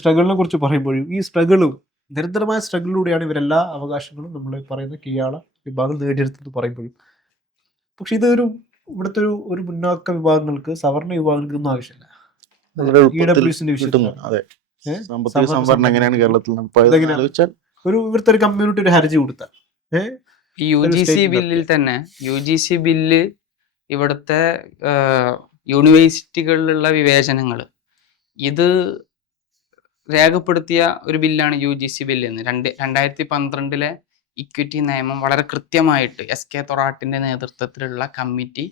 സ്ട്രഗിളിനെ കുറിച്ച് പറയുമ്പോഴും ഈ സ്ട്രഗിളും നിരന്തരമായ സ്ട്രഗിളിലൂടെയാണ് ഇവരെല്ലാ അവകാശങ്ങളും നമ്മൾ പറയുന്ന കീഴാള വിഭാഗം നേടിയെടുത്തെന്ന് പറയുമ്പോഴും, പക്ഷെ ഇതൊരു ഇവിടുത്തെ ഒരു മുന്നാക്ക വിഭാഗങ്ങൾക്ക്, സവർണ വിഭാഗങ്ങൾക്ക് ഒന്നും ആവശ്യമില്ല. ഇവിടുത്തെ ഒരു കമ്മ്യൂണിറ്റി ഒരു ഹർജി കൊടുത്താൽ UGC ബില്ലിൽ തന്നെ UGC ബില്ല് ഇവിടുത്തെ യൂണിവേഴ്സിറ്റികളിലുള്ള വിവേചനങ്ങൾ ഇത് രേഖപ്പെടുത്തിയ ഒരു ബില്ലാണ് UGC ബില്ല് എന്ന്. 2012 ഇക്വിറ്റി നിയമം വളരെ കൃത്യമായിട്ട് SK തൊറാട്ടിന്റെ നേതൃത്വത്തിലുള്ള കമ്മിറ്റി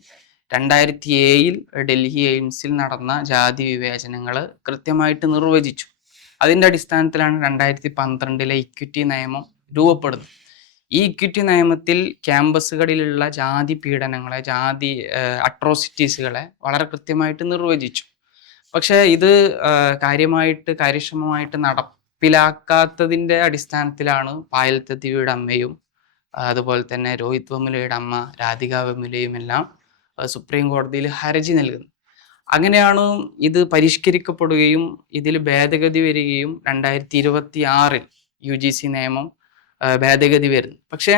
2007 ഡൽഹി എയിംസിൽ നടന്ന ജാതി വിവേചനങ്ങൾ കൃത്യമായിട്ട് നിർവചിച്ചു. അതിന്റെ അടിസ്ഥാനത്തിലാണ് 2012 ഇക്വിറ്റി നിയമം രൂപപ്പെടുന്നത്. ഈ ഇക്വിറ്റി നിയമത്തിൽ ക്യാമ്പസുകളിലുള്ള ജാതി പീഡനങ്ങളെ, ജാതി അട്രോസിറ്റീസുകളെ വളരെ കൃത്യമായിട്ട് നിർവചിച്ചു. പക്ഷേ ഇത് കാര്യക്ഷമമായിട്ട് നടപ്പിലാക്കാത്തതിന്റെ അടിസ്ഥാനത്തിലാണ് പായൽ തദ്വിയുടെ അമ്മയും അതുപോലെ തന്നെ രോഹിത് വെമുലയുടെ അമ്മ രാധിക വെമുലയും എല്ലാം സുപ്രീം കോടതിയിൽ ഹർജി നൽകുന്നത്. അങ്ങനെയാണ് ഇത് പരിഷ്കരിക്കപ്പെടുകയും ഇതിൽ ഭേദഗതി വരികയും 2026 UGC നിയമം ഭേദഗതി വരുന്നു. പക്ഷേ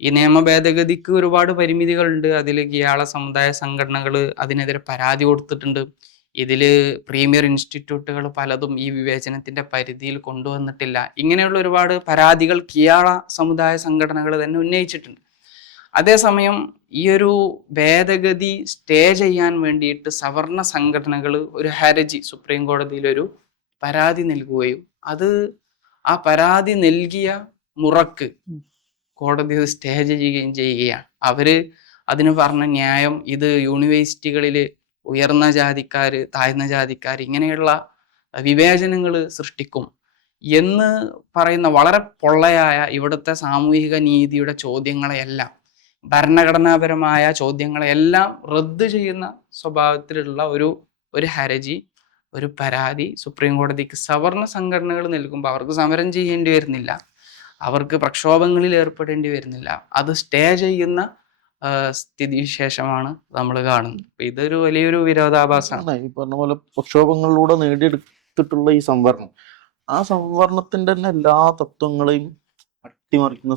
ഈ നിയമ ഭേദഗതിക്ക് ഒരുപാട് പരിമിതികളുണ്ട്. അതിൽ ഗിയാള സമുദായ സംഘടനകൾ അതിനെതിരെ പരാതി കൊടുത്തിട്ടുണ്ട്. ഇതിൽ പ്രീമിയർ ഇൻസ്റ്റിറ്റ്യൂട്ടുകൾ പലതും ഈ വിവേചനത്തിന്റെ പരിധിയിൽ കൊണ്ടുവന്നിട്ടില്ല. ഇങ്ങനെയുള്ള ഒരുപാട് പരാതികൾ കിയാള സമുദായ സംഘടനകൾ തന്നെ ഉന്നയിച്ചിട്ടുണ്ട്. അതേസമയം ഈ ഒരു ഭേദഗതി സ്റ്റേ ചെയ്യാൻ വേണ്ടിയിട്ട് സവർണ സംഘടനകൾ ഒരു ഹർജി സുപ്രീം കോടതിയിൽ ഒരു പരാതി നൽകുകയും ആ പരാതി നൽകിയ മുറക്ക് കോടതി സ്റ്റേ ചെയ്യുകയും ചെയ്യുകയാണ്. അവര് അതിന് പറഞ്ഞ ന്യായം ഇത് യൂണിവേഴ്സിറ്റികളിൽ ഉയർന്ന ജാതിക്കാര്, താഴ്ന്ന ജാതിക്കാര് ഇങ്ങനെയുള്ള വിവേചനങ്ങൾ സൃഷ്ടിക്കും എന്ന് പറയുന്ന വളരെ പൊള്ളയായ ഇവിടുത്തെ സാമൂഹിക നീതിയുടെ ചോദ്യങ്ങളെയെല്ലാം, ഭരണഘടനാപരമായ ചോദ്യങ്ങളെല്ലാം റദ്ദ് ചെയ്യുന്ന സ്വഭാവത്തിലുള്ള ഒരു ഹർജി, ഒരു പരാതി സുപ്രീം കോടതിക്ക് സവർണ സംഘടനകൾ നൽകുമ്പോൾ അവർക്ക് സമരം ചെയ്യേണ്ടി വരുന്നില്ല, അവർക്ക് പ്രക്ഷോഭങ്ങളിൽ ഏർപ്പെടേണ്ടി വരുന്നില്ല. അത് സ്റ്റേ ചെയ്യുന്ന സ്ഥിതിവിശേഷമാണ് നമ്മൾ കാണുന്നത്. അപ്പൊ ഇതൊരു വലിയൊരു വിരോധാഭാസമാണ്. ഈ പറഞ്ഞ പോലെ പ്രക്ഷോഭങ്ങളിലൂടെ നേടിയെടുത്തിട്ടുള്ള ഈ സംവരണം, ആ സംവരണത്തിന്റെ തന്നെ എല്ലാ തത്വങ്ങളെയും അട്ടിമറിക്കുന്ന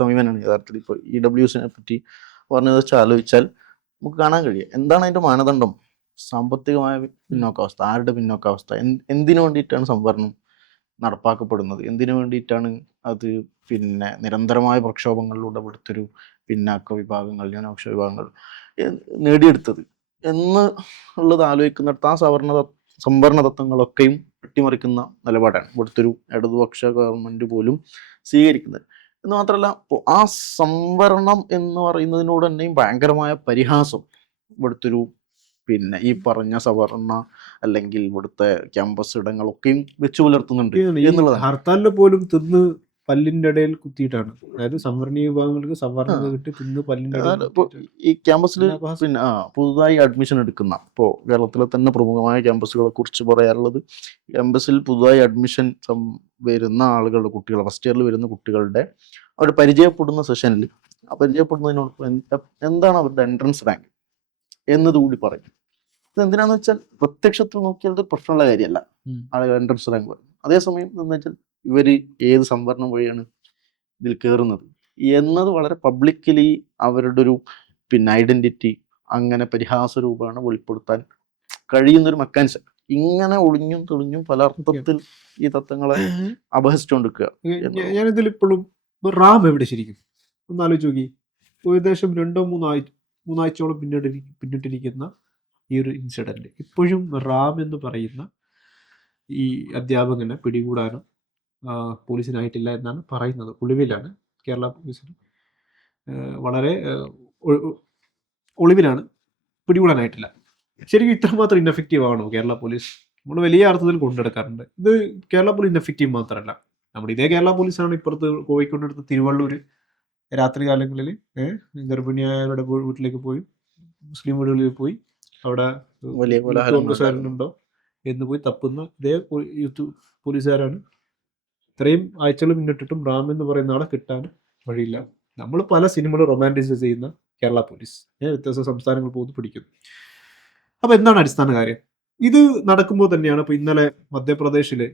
സമീപനമാണ് യഥാർത്ഥത്തിൽ ഇപ്പോൾ EWSനെ പറ്റി പറഞ്ഞത് വെച്ച് ആലോചിച്ചാൽ നമുക്ക് കാണാൻ കഴിയും. എന്താണ് അതിന്റെ മാനദണ്ഡം? സാമ്പത്തികമായ പിന്നോക്കാവസ്ഥ. ആരുടെ പിന്നോക്കാവസ്ഥ? എന്തിനു വേണ്ടിയിട്ടാണ് സംവരണം നടപ്പാക്കപ്പെടുന്നത്? എന്തിനു വേണ്ടിയിട്ടാണ് അത് നിരന്തരമായ പ്രക്ഷോഭങ്ങളിലൂടെ ഇവിടുത്തൊരു പിന്നാക്ക വിഭാഗങ്ങൾ, ന്യൂനപക്ഷ വിഭാഗങ്ങൾ നേടിയെടുത്തത് എന്ന് ഉള്ളത് ആലോചിക്കുന്നിടത്ത് ആ സംവരണ തത്വങ്ങളൊക്കെയും അട്ടിമറിക്കുന്ന നിലപാടാണ് ഇവിടുത്തൊരു ഇടതുപക്ഷ ഗവൺമെന്റ് പോലും സ്വീകരിക്കുന്നത്. എന്ന് മാത്രമല്ല, ആ സംവരണം എന്ന് പറയുന്നതിനോട് തന്നെയും ഭയങ്കരമായ പരിഹാസം ഇവിടുത്തൊരു ഈ പറഞ്ഞ സവർണ അല്ലെങ്കിൽ ഇവിടുത്തെ ക്യാമ്പസ് ഇടങ്ങളൊക്കെയും വെച്ചു പുലർത്തുന്നുണ്ട് എന്നുള്ളതാണ്. ഹർത്താലിൽ പോലും തിന്ന് പല്ലിന്റെ ഇടയിൽ കുത്തിയിട്ടാണ്. അതായത് സംവരണീയ വിഭാഗങ്ങൾക്ക് സംവരണം കിട്ടി തിന്ന് പല്ലിന്റെ ഈ ക്യാമ്പസിൽ പുതുതായി അഡ്മിഷൻ എടുക്കുന്ന, ഇപ്പോൾ കേരളത്തിലെ തന്നെ പ്രമുഖമായ ക്യാമ്പസുകളെ കുറിച്ച് പറയാറുള്ളത്, ക്യാമ്പസിൽ പുതുതായി അഡ്മിഷൻ വരുന്ന ആളുകളുടെ കുട്ടികൾ, ഫസ്റ്റ് ഇയറിൽ വരുന്ന കുട്ടികളുടെ അവർ പരിചയപ്പെടുന്ന സെഷനിൽ പരിചയപ്പെടുന്നതിനോട് എന്താണ് അവരുടെ എൻട്രൻസ് റാങ്ക് എന്നതുകൂടി പറയും. ഇത് എന്തിനാന്ന് വെച്ചാൽ പ്രത്യക്ഷത്തിൽ നോക്കിയാൽ ഇത് പ്രശ്നമുള്ള കാര്യമല്ല ആളുകൾ എൻട്രൻസ് റാങ്ക് പറയും. അതേസമയം എന്ന് വെച്ചാൽ ഇവര് ഏത് സംവരണം വഴിയാണ് ഇതിൽ കയറുന്നത് എന്നത് വളരെ പബ്ലിക്കലി അവരുടെ ഒരു ഐഡന്റിറ്റി അങ്ങനെ പരിഹാസ രൂപമാണ് വെളിപ്പെടുത്താൻ കഴിയുന്നൊരു മെക്കാനിസം. ഇങ്ങനെ ഒളിഞ്ഞും തെളിഞ്ഞും പല അർത്ഥത്തിൽ ഈ തത്വങ്ങളെ അപഹസിച്ചുകൊണ്ടിരിക്കുക. ഞാനിതിൽ ഇപ്പോഴും റാം എവിടെ ശരിക്കും ഒന്നാലോചിച്ച് നോക്കി. ഏകദേശം 2-3 ആഴ്ചയോളം പിന്നിട്ടിരിക്കുന്ന ഈ ഒരു ഇൻസിഡന്റ് ഇപ്പോഴും റാം എന്ന് പറയുന്ന ഈ അധ്യാപകനെ പിടികൂടാനും പോലീസിനായിട്ടില്ല എന്നാണ് പറയുന്നത്. ഒളിവിലാണ് കേരള പോലീസിന്, വളരെ ഒളിവിലാണ്, പിടികൂടാനായിട്ടില്ല. ശരിക്കും ഇത്രമാത്രം ഇൻഎഫക്റ്റീവ് ആണോ കേരള പോലീസ്? നമ്മൾ വലിയ അർത്ഥത്തിൽ കൊണ്ടെടുക്കാറുണ്ട്. ഇത് കേരള പോലീസ് ഇൻഎഫക്റ്റീവ് മാത്രമല്ല, നമ്മുടെ ഇതേ കേരള പോലീസാണ് ഇപ്പുറത്ത് കോഴിക്കോടിനടുത്ത് തിരുവള്ളൂർ രാത്രി കാലങ്ങളിൽ ഗർഭിണിയായവരുടെ വീട്ടിലേക്ക് പോയി, മുസ്ലിം വീടുകളിൽ പോയി അവിടെ കോൺഗ്രസ്സുകാരനുണ്ടോ എന്ന് പോയി തപ്പുന്ന ഇതേ യൂത്ത് പോലീസുകാരാണ്. ഇത്രയും ആഴ്ചകൾ മുന്നിട്ടിട്ടും റാം എന്ന് പറയുന്ന ആളെ കിട്ടാൻ വഴിയില്ല. നമ്മൾ പല സിനിമകളും റൊമാൻറ്റിസൈസ് ചെയ്യുന്ന കേരള പോലീസ് വ്യത്യസ്ത സംസ്ഥാനങ്ങൾ പോകുന്നു പിടിക്കുന്നു. അപ്പൊ എന്താണ് അടിസ്ഥാന കാര്യം? ഇത് നടക്കുമ്പോൾ തന്നെയാണ് ഇപ്പൊ ഇന്നലെ മധ്യപ്രദേശില്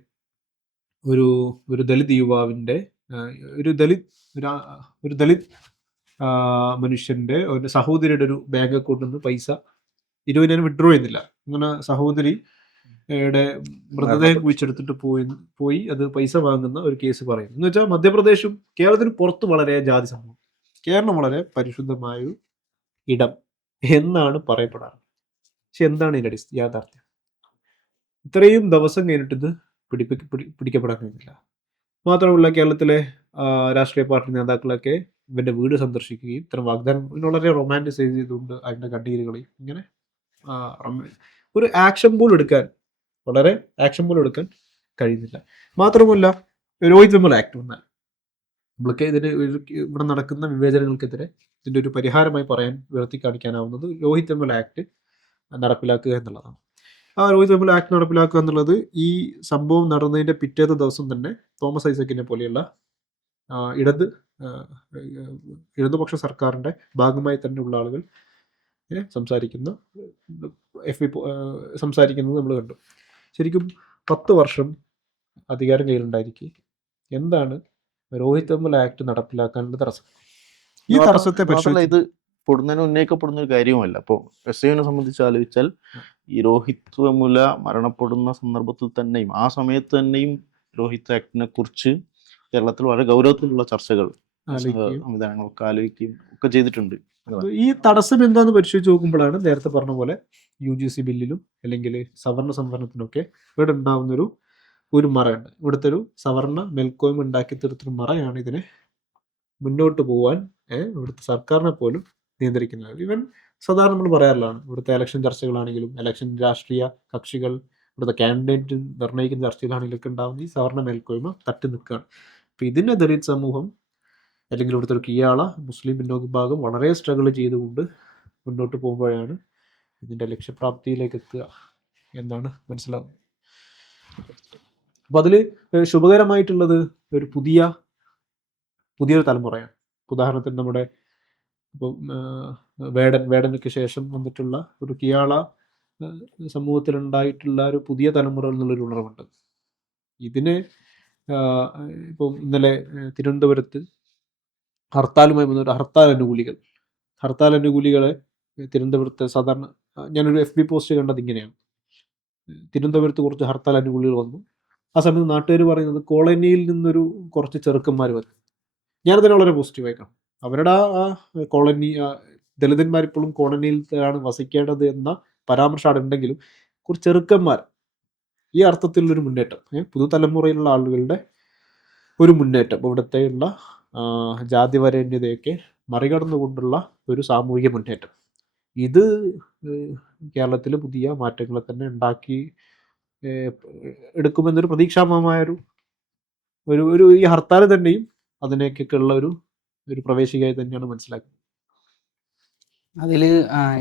ഒരു ദലിത് യുവാവിന്റെ ഒരു ദലിത് മനുഷ്യന്റെ ഒരു സഹോദരിയുടെ ഒരു ബാങ്ക് അക്കൗണ്ടിൽ നിന്ന് പൈസ 20,000 വിഡ്രോ ചെയ്യുന്നില്ല. അങ്ങനെ സഹോദരിയുടെ മൃതദേഹം കുഴിച്ചെടുത്തിട്ട് പോയി അത് പൈസ വാങ്ങുന്ന ഒരു കേസ് പറയുന്നു. എന്ന് വെച്ചാൽ മധ്യപ്രദേശും കേരളത്തിന് പുറത്ത് വളരെ ജാതി സംഭവം, കേരളം വളരെ പരിശുദ്ധമായൊരു ഇടം എന്നാണ് പറയപ്പെടാറ്. പക്ഷെ എന്താണ് ഇതിന്റെ യാഥാർത്ഥ്യം? ഇത്രയും ദിവസം കഴിഞ്ഞിട്ട് പിടിക്കപ്പെടാൻ കഴിഞ്ഞില്ല. മാത്രമല്ല കേരളത്തിലെ രാഷ്ട്രീയ പാർട്ടി നേതാക്കളൊക്കെ ഇവൻ്റെ വീട് സന്ദർശിക്കുകയും ഇത്തരം വാഗ്ദാനം വളരെ റൊമാൻറ്റിസൈസ് ചെയ്തുകൊണ്ട് അതിൻ്റെ കണ്ണീരുകളെയും ഇങ്ങനെ ഒരു ആക്ഷൻ പോലും എടുക്കാൻ കഴിയുന്നില്ല. മാത്രമല്ല രോഹിത് വെമുല ആക്ട് വന്നാൽ നമ്മൾക്ക് ഇവിടെ നടക്കുന്ന വിവേചനങ്ങൾക്കെതിരെ ഇതിൻ്റെ ഒരു പരിഹാരമായി ഉയർത്തി കാണിക്കാനാവുന്നത് രോഹിത് വെമുല ആക്ട് നടപ്പിലാക്കുക എന്നുള്ളതാണ്. ആ രോഹിത് വെമുല ആക്ട് നടപ്പിലാക്കുക എന്നുള്ളത് ഈ സംഭവം നടന്നതിൻ്റെ പിറ്റേത്തെ ദിവസം തന്നെ തോമസ് ഐസക്കിനെ പോലെയുള്ള ഇടതുപക്ഷ സർക്കാരിൻ്റെ ഭാഗമായി തന്നെ ഉള്ള ആളുകൾ സംസാരിക്കുന്നത് നമ്മൾ കണ്ടു. ശരിക്കും 10 വർഷം അധികാരം കയ്യിലുണ്ടായിരിക്കെ എന്താണ് രോഹിത് വെമുല ആക്ട് നടപ്പിലാക്കാനുള്ള തടസ്സം? ഈ തടസ്സത്തെ ഇത് പൊടുന്നതിന് ഉന്നയിക്കപ്പെടുന്ന ഒരു കാര്യവുമല്ല. അപ്പോൾ എസ് സംബന്ധിച്ച് ആലോചിച്ചാൽ ഈ രോഹിത് വെമുല മരണപ്പെടുന്ന സന്ദർഭത്തിൽ തന്നെയും ആ സമയത്ത് തന്നെയും രോഹിത് ആക്ടിനെ കുറിച്ച് കേരളത്തിൽ വളരെ ഗൗരവത്തിലുള്ള ചർച്ചകൾ സംവിധാനങ്ങളൊക്കെ ആലോചിക്കുകയും ഒക്കെ ചെയ്തിട്ടുണ്ട്. ഈ തടസ്സം എന്താന്ന് പരിശോധിച്ച് നോക്കുമ്പോഴാണ് നേരത്തെ പറഞ്ഞ പോലെ UGC ബില്ലിലും അല്ലെങ്കിൽ സവർണ സംവരണത്തിനൊക്കെ ഇവിടെ ഉണ്ടാവുന്നൊരു മറയുണ്ട്. ഇവിടുത്തെ ഒരു സവർണ മേൽക്കോയ്മ ഉണ്ടാക്കി തീർത്തൊരു മറയാണ് ഇതിനെ മുന്നോട്ട് പോകാൻ ഇവിടുത്തെ സർക്കാരിനെ പോലും നിയന്ത്രിക്കുന്നത്. ഇവൻ സാധാരണ നമ്മൾ പറയാറുള്ളതാണ്, ഇവിടുത്തെ ഇലക്ഷൻ ചർച്ചകളാണെങ്കിലും ഇലക്ഷൻ രാഷ്ട്രീയ കക്ഷികൾ ഇവിടുത്തെ കാൻഡിഡേറ്റ് നിർണ്ണയിക്കുന്ന ചർച്ചകളാണെങ്കിലും ഒക്കെ ഉണ്ടാവുന്ന ഈ സവർണ മേൽക്കോയ്മ തട്ടി നിൽക്കുകയാണ്. അപ്പോൾ ഇതിനെ ദളിത് സമൂഹം അല്ലെങ്കിൽ ഇവിടുത്തെ ഒരു കിയാള മുസ്ലിം പിന്നോക്ക വിഭാഗം വളരെ സ്ട്രഗിൾ ചെയ്തുകൊണ്ട് മുന്നോട്ട് പോകുമ്പോഴാണ് ഇതിൻ്റെ ലക്ഷ്യപ്രാപ്തിയിലേക്ക് എത്തുക എന്നാണ് മനസ്സിലാവുന്നത്. അപ്പോൾ അതിൽ ശുഭകരമായിട്ടുള്ളത് ഒരു പുതിയൊരു തലമുറയാണ്. ഉദാഹരണത്തിന് നമ്മുടെ ഇപ്പോൾ വേടനയ്ക്ക് ശേഷം വന്നിട്ടുള്ള ഒരു കിയാള സമൂഹത്തിലുണ്ടായിട്ടുള്ള ഒരു പുതിയ തലമുറ എന്നുള്ളൊരു ഉണർവുണ്ട്. ഇതിന് ഇപ്പോൾ ഇന്നലെ തിരുവനന്തപുരത്ത് ഹർത്താലുമായി വന്നൊരു ഹർത്താൽ അനുകൂലികളെ തിരുവനന്തപുരത്ത് സാധാരണ ഞാനൊരു FB പോസ്റ്റ് കണ്ടത് ഇങ്ങനെയാണ്. തിരുവനന്തപുരത്ത് കുറച്ച് ഹർത്താൽ അനുകൂലികൾ വന്നു. ആ സമയത്ത് നാട്ടുകാർ പറയുന്നത് കോളനിയിൽ നിന്നൊരു കുറച്ച് ചെറുക്കന്മാർ വന്നു. ഞാനതിനെ വളരെ പോസിറ്റീവായി കാണും. അവരുടെ ആ കോളനി ദളിതന്മാർ ഇപ്പോഴും കോളനിയിലാണ് വസിക്കേണ്ടത് എന്ന പരാമർശം അവിടെ ഉണ്ടെങ്കിലും കുറച്ച് ചെറുക്കന്മാർ ഈ അർത്ഥത്തിലുള്ളൊരു മുന്നേറ്റം, പുതുതലമുറയിലുള്ള ആളുകളുടെ ഒരു മുന്നേറ്റം, ഇവിടുത്തെയുള്ള ജാതിവരേണ്യതയൊക്കെ മറികടന്നുകൊണ്ടുള്ള ഒരു സാമൂഹിക മുന്നേറ്റം, ഇത് കേരളത്തിൽ പുതിയ മാറ്റങ്ങളെ തന്നെ ഉണ്ടാക്കി എടുക്കുമെന്നൊരു പ്രതീക്ഷാമമായൊരു ഈ ഹർത്താൽ തന്നെയും അതിനേക്കൊക്കെ ഉള്ള ഒരു പ്രവേശികയായി തന്നെയാണ് മനസ്സിലാക്കുന്നത്. അതിൽ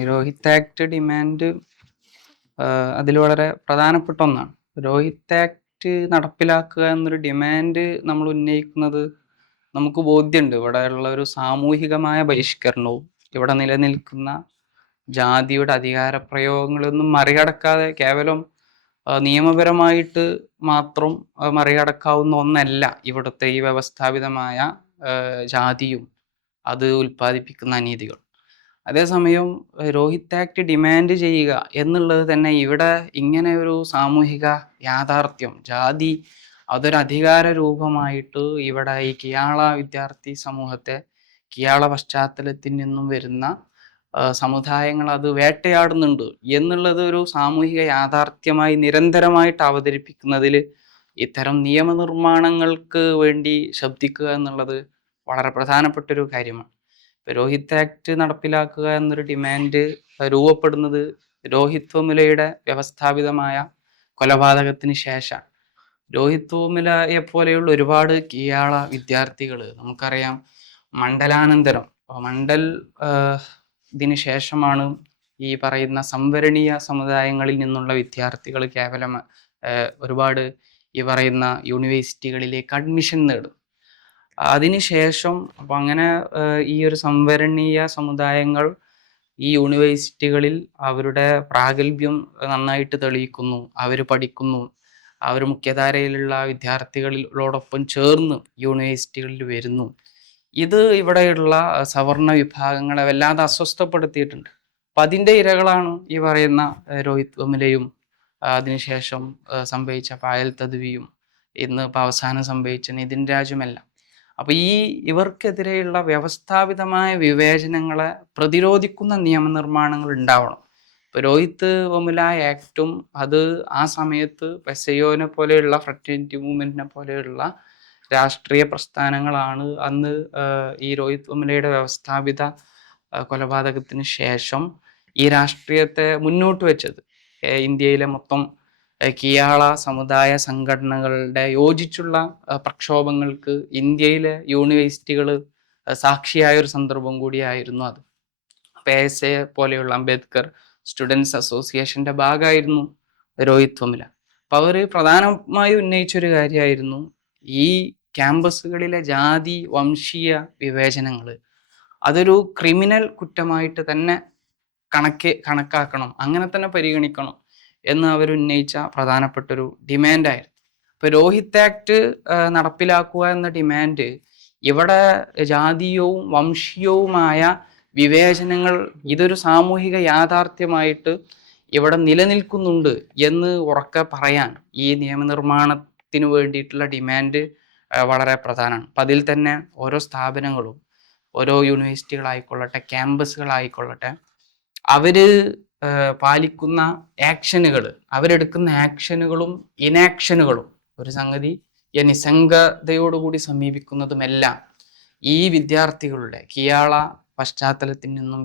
രോഹിത് ആക്ട് ഡിമാൻഡ് അതിൽ വളരെ പ്രധാനപ്പെട്ട ഒന്നാണ്. രോഹിത് ആക്ട് നടപ്പിലാക്കുക എന്നൊരു ഡിമാൻഡ് നമ്മൾ ഉന്നയിക്കുന്നത് നമുക്ക് ബോധ്യമുണ്ട്. ഇവിടെയുള്ള ഒരു സാമൂഹികമായ ബഹിഷ്കരണവും ഇവിടെ നിലനിൽക്കുന്ന ജാതിയുടെ അധികാര പ്രയോഗങ്ങളൊന്നും മറികടക്കാതെ കേവലം നിയമപരമായിട്ട് മാത്രം മറികടക്കാവുന്ന ഒന്നല്ല ഇവിടുത്തെ ഈ വ്യവസ്ഥാപിതമായ ജാതിയും അത് ഉൽപ്പാദിപ്പിക്കുന്ന അനീതികൾ. അതേസമയം രോഹിത് ആക്ട് ഡിമാൻഡ് ചെയ്യുക എന്നുള്ളത് തന്നെ ഇവിടെ ഇങ്ങനെ ഒരു സാമൂഹിക യാഥാർത്ഥ്യം, ജാതി അതൊരു അധികാര രൂപമായിട്ട് ഇവിടെ ഈ കിയാള വിദ്യാർത്ഥി സമൂഹത്തെ, കിയാള പശ്ചാത്തലത്തിൽ നിന്നും വരുന്ന സമുദായങ്ങൾ അത് വേട്ടയാടുന്നുണ്ട് എന്നുള്ളത് ഒരു സാമൂഹിക യാഥാർത്ഥ്യമായി നിരന്തരമായിട്ട് അവതരിപ്പിക്കുന്നതിൽ ഇത്തരം നിയമനിർമ്മാണങ്ങൾക്ക് വേണ്ടി ശബ്ദിക്കുക എന്നുള്ളത് വളരെ പ്രധാനപ്പെട്ടൊരു കാര്യമാണ്. രോഹിത് ആക്ട് നടപ്പിലാക്കുക എന്നൊരു ഡിമാൻഡ് രൂപപ്പെടുന്നത് രോഹിത് വെമുലയുടെ വ്യവസ്ഥാപിതമായ കൊലപാതകത്തിന് ശേഷം. രോഹിത് വെമുലയെ പോലെയുള്ള ഒരുപാട് കിയാള വിദ്യാർത്ഥികൾ നമുക്കറിയാം മണ്ഡലാനന്തരം ഇതിന് ശേഷമാണ് ഈ പറയുന്ന സംവരണീയ സമുദായങ്ങളിൽ നിന്നുള്ള വിദ്യാർത്ഥികൾ കേവലം ഒരുപാട് ഈ പറയുന്ന യൂണിവേഴ്സിറ്റികളിലേക്ക് അഡ്മിഷൻ നേടും. അതിനുശേഷം അപ്പം അങ്ങനെ ഈ ഒരു സംവരണീയ സമുദായങ്ങൾ ഈ യൂണിവേഴ്സിറ്റികളിൽ അവരുടെ പ്രാഗൽഭ്യം നന്നായിട്ട് തെളിയിക്കുന്നു, അവർ പഠിക്കുന്നു, അവർ മുഖ്യധാരയിലുള്ള വിദ്യാർത്ഥികളോടൊപ്പം ചേർന്ന് യൂണിവേഴ്സിറ്റികളിൽ വരുന്നു. ഇത് ഇവിടെയുള്ള സവർണ വിഭാഗങ്ങളെ വല്ലാതെ അസ്വസ്ഥപ്പെടുത്തിയിട്ടുണ്ട്. അപ്പം അതിൻ്റെ ഇരകളാണ് ഈ പറയുന്ന രോഹിത് വെമുലയും അതിനുശേഷം സംഭവിച്ച പായൽ തദ്വിയും ഇന്ന് ഇപ്പം അവസാനം സംഭവിച്ച നിതിൻ രാജുമെല്ലാം. അപ്പോൾ ഇവർക്കെതിരെയുള്ള വ്യവസ്ഥാപിതമായ വിവേചനങ്ങളെ പ്രതിരോധിക്കുന്ന നിയമനിർമ്മാണങ്ങൾ ഉണ്ടാവണം. ഇപ്പോൾ രോഹിത് വെമുല ആക്ടും അത് ആ സമയത്ത് പെസയോനെ പോലെയുള്ള ഫ്രറ്റേണിറ്റി മൂവ്മെന്റിനെ പോലെയുള്ള രാഷ്ട്രീയ പ്രസ്ഥാനങ്ങളാണ് അന്ന് ഈ രോഹിത് വെമുലയുടെ വ്യവസ്ഥാപിത കൊലപാതകത്തിന് ശേഷം ഈ രാഷ്ട്രീയത്തെ മുന്നോട്ട് വെച്ചത്. ഇന്ത്യയിലെ മൊത്തം കിയാള സമുദായ സംഘടനകളുടെ യോജിച്ചുള്ള പ്രക്ഷോഭങ്ങൾക്ക് ഇന്ത്യയിലെ യൂണിവേഴ്സിറ്റികൾ സാക്ഷിയായ ഒരു സന്ദർഭം കൂടിയായിരുന്നു അത്. PSA പോലെയുള്ള അംബേദ്കർ സ്റ്റുഡൻസ് അസോസിയേഷന്റെ ഭാഗമായിരുന്നു രോഹിത് വെമുല. അപ്പൊ അവർ പ്രധാനമായി ഉന്നയിച്ചൊരു കാര്യമായിരുന്നു ഈ ക്യാമ്പസുകളിലെ ജാതി വംശീയ വിവേചനങ്ങൾ അതൊരു ക്രിമിനൽ കുറ്റമായിട്ട് തന്നെ കണക്കാക്കണം, അങ്ങനെ തന്നെ പരിഗണിക്കണം എന്ന് അവർ ഉന്നയിച്ച പ്രധാനപ്പെട്ടൊരു ഡിമാൻഡായിരുന്നു. ഇപ്പൊ രോഹിത് ആക്ട് നടപ്പിലാക്കുക എന്ന ഡിമാൻഡ് ഇവിടെ ജാതീയവും വംശീയവുമായ വിവേചനങ്ങൾ ഇതൊരു സാമൂഹിക യാഥാർത്ഥ്യമായിട്ട് ഇവിടെ നിലനിൽക്കുന്നുണ്ട് എന്ന് ഉറക്കെ പറയാൻ ഈ നിയമനിർമ്മാണത്തിന് വേണ്ടിയിട്ടുള്ള ഡിമാൻഡ് വളരെ പ്രധാനമാണ്. അപ്പം അതിൽ തന്നെ ഓരോ സ്ഥാപനങ്ങളും ഓരോ യൂണിവേഴ്സിറ്റികളായിക്കൊള്ളട്ടെ ക്യാമ്പസുകളായിക്കൊള്ളട്ടെ അവര് പാലിക്കുന്ന ആക്ഷനുകൾ, അവരെടുക്കുന്ന ആക്ഷനുകളും ഇനാക്ഷനുകളും ഒരു സംഗതി നിസ്സംഗതയോടുകൂടി സമീപിക്കുന്നതുമെല്ലാം ഈ വിദ്യാർത്ഥികളുടെ കിയാള പശ്ചാത്തലത്തിൽ നിന്നും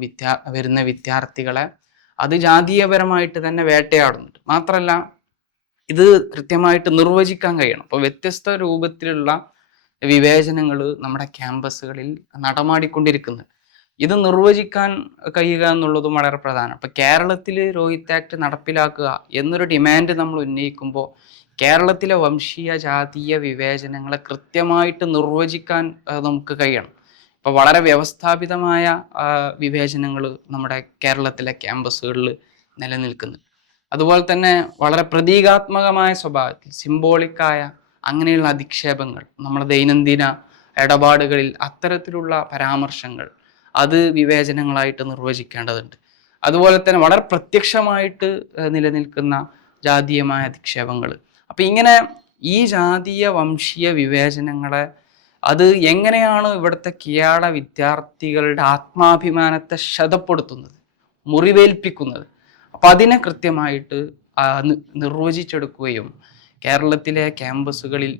വരുന്ന വിദ്യാർത്ഥികളെ അത് ജാതീയപരമായിട്ട് തന്നെ വേട്ടയാടുന്നുണ്ട്. മാത്രമല്ല ഇത് കൃത്യമായിട്ട് നിർവചിക്കാൻ കഴിയണം. അപ്പോൾ വ്യത്യസ്ത രൂപത്തിലുള്ള വിവേചനങ്ങൾ നമ്മുടെ ക്യാമ്പസുകളിൽ നടമാടിക്കൊണ്ടിരിക്കുന്നുണ്ട്. ഇത് നിർവചിക്കാൻ കഴിയുക എന്നുള്ളതും വളരെ പ്രധാനം. ഇപ്പൊ കേരളത്തിൽ രോഹിത് ആക്ട് നടപ്പിലാക്കുക എന്നൊരു ഡിമാൻഡ് നമ്മൾ ഉന്നയിക്കുമ്പോൾ കേരളത്തിലെ വംശീയ ജാതീയ വിവേചനങ്ങളെ കൃത്യമായിട്ട് നിർവചിക്കാൻ നമുക്ക് കഴിയണം. ഇപ്പൊ വളരെ വ്യവസ്ഥാപിതമായ വിവേചനങ്ങൾ നമ്മുടെ കേരളത്തിലെ ക്യാമ്പസുകളിൽ നിലനിൽക്കുന്നുണ്ട്. അതുപോലെ തന്നെ വളരെ പ്രതീകാത്മകമായ സ്വഭാവത്തിൽ സിംബോളിക്കായ അങ്ങനെയുള്ള അധിക്ഷേപങ്ങൾ നമ്മുടെ ദൈനംദിന ഇടപാടുകളിൽ അത്തരത്തിലുള്ള പരാമർശങ്ങൾ അത് വിവേചനങ്ങളായിട്ട് നിർവചിക്കേണ്ടതുണ്ട്. അതുപോലെ തന്നെ വളരെ പ്രത്യക്ഷമായിട്ട് നിലനിൽക്കുന്ന ജാതീയമായ അധിക്ഷേപങ്ങൾ. അപ്പം ഇങ്ങനെ ഈ ജാതീയ വംശീയ വിവേചനങ്ങളെ അത് എങ്ങനെയാണ് ഇവിടുത്തെ കിയാള വിദ്യാർത്ഥികളുടെ ആത്മാഭിമാനത്തെ ക്ഷതപ്പെടുത്തുന്നത്, മുറിവേൽപ്പിക്കുന്നത്, അപ്പം അതിനെ കൃത്യമായിട്ട് നിർവചിച്ചെടുക്കുകയും കേരളത്തിലെ ക്യാമ്പസുകളിൽ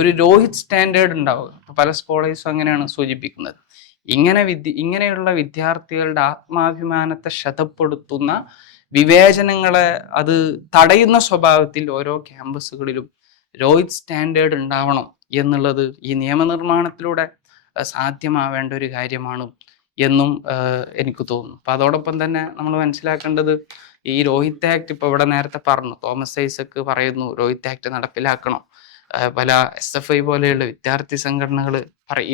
ഒരു രോഹിത് സ്റ്റാൻഡേർഡ് ഉണ്ടാവുക. ഇപ്പം പല സ്കോളേഴ്സും അങ്ങനെയാണ് സൂചിപ്പിക്കുന്നത്. ഇങ്ങനെയുള്ള വിദ്യാർത്ഥികളുടെ ആത്മാഭിമാനത്തെ ക്ഷതപ്പെടുത്തുന്ന വിവേചനങ്ങളെ അത് തടയുന്ന സ്വഭാവത്തിൽ ഓരോ ക്യാമ്പസുകളിലും രോഹിത് സ്റ്റാൻഡേർഡ് ഉണ്ടാവണം എന്നുള്ളത് ഈ നിയമനിർമ്മാണത്തിലൂടെ സാധ്യമാവേണ്ട ഒരു കാര്യമാണ് എന്നും എനിക്ക് തോന്നുന്നു. അപ്പം അതോടൊപ്പം തന്നെ നമ്മൾ മനസ്സിലാക്കേണ്ടത് ഈ രോഹിത് ആക്ട് ഇപ്പോൾ ഇവിടെ നേരത്തെ പറഞ്ഞു, തോമസ് ഐസക് പറയുന്നു രോഹിത് ആക്ട് നടപ്പിലാക്കണം. പല SFI പോലെയുള്ള വിദ്യാർത്ഥി സംഘടനകൾ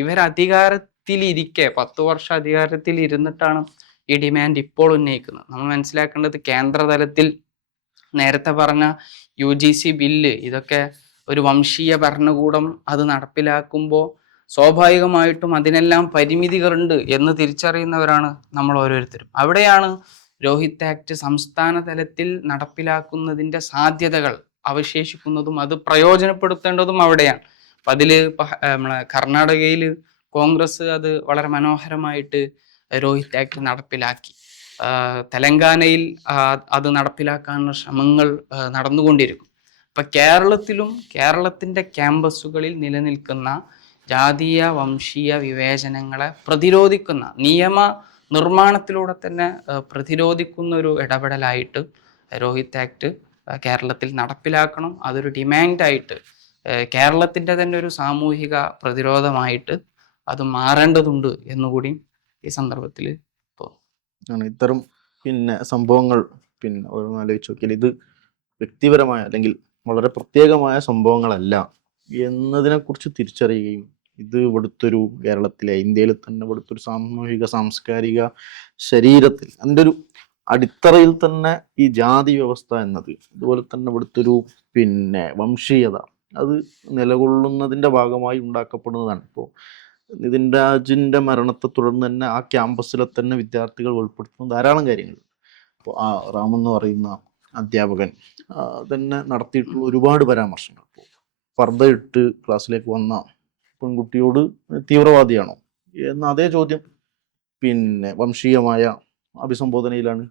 ഇവർ അധികാരത്തിലിരിക്കെ 10 വർഷം അധികാരത്തിൽ ഇരുന്നിട്ടാണ് ഈ ഡിമാൻഡ് ഇപ്പോൾ ഉന്നയിക്കുന്നത്. നമ്മൾ മനസ്സിലാക്കേണ്ടത് കേന്ദ്രതലത്തിൽ നേരത്തെ പറഞ്ഞ UGC ബില്ല് ഇതൊക്കെ ഒരു വംശീയ ഭരണകൂടം അത് നടപ്പിലാക്കുമ്പോൾ സ്വാഭാവികമായിട്ടും അതിനെല്ലാം പരിമിതികളുണ്ട് എന്ന് തിരിച്ചറിയുന്നവരാണ് നമ്മൾ ഓരോരുത്തരും. അവിടെയാണ് രോഹിത് ആക്ട് സംസ്ഥാന തലത്തിൽ നടപ്പിലാക്കുന്നതിൻ്റെ സാധ്യതകൾ അവശേഷിക്കുന്നതും അത് പ്രയോജനപ്പെടുത്തേണ്ടതും അവിടെയാണ്. അപ്പം അതിൽ നമ്മളെ കർണാടകയിൽ കോൺഗ്രസ് അത് വളരെ മനോഹരമായിട്ട് രോഹിത് ആക്ട് നടപ്പിലാക്കി. തെലങ്കാനയിൽ അത് നടപ്പിലാക്കാനുള്ള ശ്രമങ്ങൾ നടന്നുകൊണ്ടിരിക്കും. ഇപ്പം കേരളത്തിലും കേരളത്തിൻ്റെ ക്യാമ്പസുകളിൽ നിലനിൽക്കുന്ന ജാതീയ വംശീയ വിവേചനങ്ങളെ പ്രതിരോധിക്കുന്ന നിയമ നിർമ്മാണത്തിലൂടെ തന്നെ പ്രതിരോധിക്കുന്ന ഒരു ഇടപെടലായിട്ട് രോഹിത് ആക്ട് കേരളത്തിൽ നടപ്പിലാക്കണം. അതൊരു ഡിമാൻഡായിട്ട് കേരളത്തിൻ്റെ തന്നെ ഒരു സാമൂഹിക പ്രതിരോധമായിട്ട് അത് മാറേണ്ടതുണ്ട് എന്നുകൂടി ഈ സന്ദർഭത്തിൽ തോന്നുന്നു. ഇത്തരം സംഭവങ്ങൾ ഓരോന്നാലോചിച്ച് നോക്കിയാൽ ഇത് വ്യക്തിപരമായ അല്ലെങ്കിൽ വളരെ പ്രത്യേകമായ സംഭവങ്ങളല്ല എന്നതിനെക്കുറിച്ച് തിരിച്ചറിയുകയും ഇത് ഇവിടുത്തെ ഒരു കേരളത്തിലെ ഇന്ത്യയിൽ തന്നെ ഇവിടുത്തെ ഒരു സാമൂഹിക സാംസ്കാരിക ശരീരത്തിൽ അതിൻ്റെ ഒരു അടിത്തറയിൽ തന്നെ ഈ ജാതി വ്യവസ്ഥ എന്നത് അതുപോലെ തന്നെ ഇവിടുത്തെ ഒരു വംശീയത അത് നിലകൊള്ളുന്നതിൻ്റെ ഭാഗമായി ഉണ്ടാക്കപ്പെടുന്നതാണ്. ഇപ്പോൾ നിതിൻ രാജിൻ്റെ മരണത്തെ തുടർന്ന് തന്നെ ആ ക്യാമ്പസിലെ തന്നെ വിദ്യാർത്ഥികൾ ഉൾപ്പെടുത്തുന്ന ധാരാളം കാര്യങ്ങൾ. അപ്പോൾ ആ റാമെന്ന് പറയുന്ന അധ്യാപകൻ തന്നെ നടത്തിയിട്ടുള്ള ഒരുപാട് പരാമർശങ്ങൾ. ഇപ്പോൾ പർദ്ദ ഇട്ട് ക്ലാസ്സിലേക്ക് വന്ന പെൺകുട്ടിയോട് തീവ്രവാദിയാണോ എന്ന അതേ ചോദ്യം വംശീയമായ അഭിസംബോധനയിലാണ്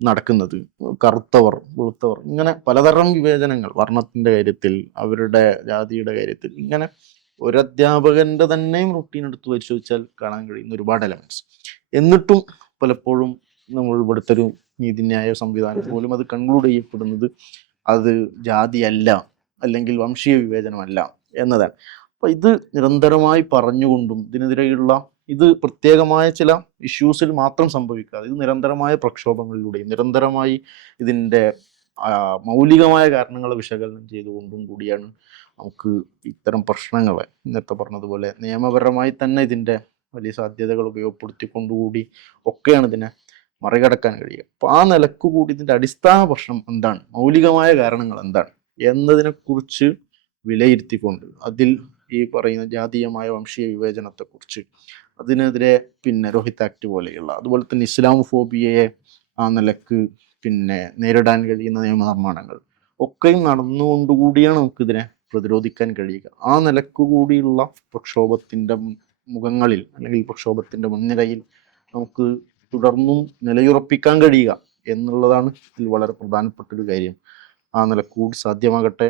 നടക്കുന്നത്. കറുത്തവർ, വെളുത്തവർ, ഇങ്ങനെ പലതരം വിവേചനങ്ങൾ വർണ്ണത്തിന്റെ കാര്യത്തിൽ, അവരുടെ ജാതിയുടെ കാര്യത്തിൽ, ഇങ്ങനെ ഒരു അധ്യാപകന്റെ തന്നെയും റൂട്ടീൻ എടുത്ത് പരിശോധിച്ചാൽ കാണാൻ കഴിയുന്ന ഒരുപാട് എലമെന്റ്സ്. എന്നിട്ടും പലപ്പോഴും നമ്മൾ ഇവിടുത്തെ ഒരു നീതിന്യായ സംവിധാനം പോലും അത് കൺക്ലൂഡ് ചെയ്യപ്പെടുന്നത് അത് ജാതിയല്ല അല്ലെങ്കിൽ വംശീയ വിവേചനമല്ല എന്നതാണ്. അപ്പൊ ഇത് നിരന്തരമായി പറഞ്ഞുകൊണ്ടും ഇതിനെതിരെയുള്ള ഇത് പ്രത്യേകമായ ചില ഇഷ്യൂസിൽ മാത്രം സംഭവിക്കാതെ ഇത് നിരന്തരമായ പ്രക്ഷോഭങ്ങളിലൂടെയും നിരന്തരമായി ഇതിൻ്റെ മൗലികമായ കാരണങ്ങളെ വിശകലനം ചെയ്തുകൊണ്ടും കൂടിയാണ് നമുക്ക് ഇത്തരം പ്രശ്നങ്ങളെ നേരത്തെ പറഞ്ഞതുപോലെ നിയമപരമായി തന്നെ ഇതിൻ്റെ വലിയ സാധ്യതകൾ ഉപയോഗപ്പെടുത്തിക്കൊണ്ടുകൂടി ഒക്കെയാണ് ഇതിനെ മറികടക്കാൻ കഴിയുക. അപ്പോൾ ആ നിലക്ക് കൂടി ഇതിൻ്റെ അടിസ്ഥാന പ്രശ്നം എന്താണ്, മൗലികമായ കാരണങ്ങൾ എന്താണ് എന്നതിനെക്കുറിച്ച് വിലയിരുത്തിക്കൊണ്ട് അതിൽ ഈ പറയുന്ന ജാതീയമായ വംശീയ വിവേചനത്തെക്കുറിച്ച് അതിനെതിരെ രോഹിത് ആക്ട് പോലെയുള്ള അതുപോലെ തന്നെ ഇസ്ലാമോഫോബിയയെ ആ നിലക്ക് നേരിടാൻ കഴിയുന്ന നിയമനിർമ്മാണങ്ങൾ ഒക്കെയും നടന്നുകൊണ്ടുകൂടിയാണ് നമുക്കിതിനെ പ്രതിരോധിക്കാൻ കഴിയുക. ആ നിലക്ക് കൂടിയുള്ള പ്രക്ഷോഭത്തിൻ്റെ മുഖങ്ങളിൽ അല്ലെങ്കിൽ പ്രക്ഷോഭത്തിൻ്റെ മുൻനിരയിൽ നമുക്ക് തുടർന്നും നിലയുറപ്പിക്കാൻ കഴിയുക എന്നുള്ളതാണ് ഇതിൽ വളരെ പ്രധാനപ്പെട്ട ഒരു കാര്യം. ആ നിലക്കൂടി സാധ്യമാകട്ടെ.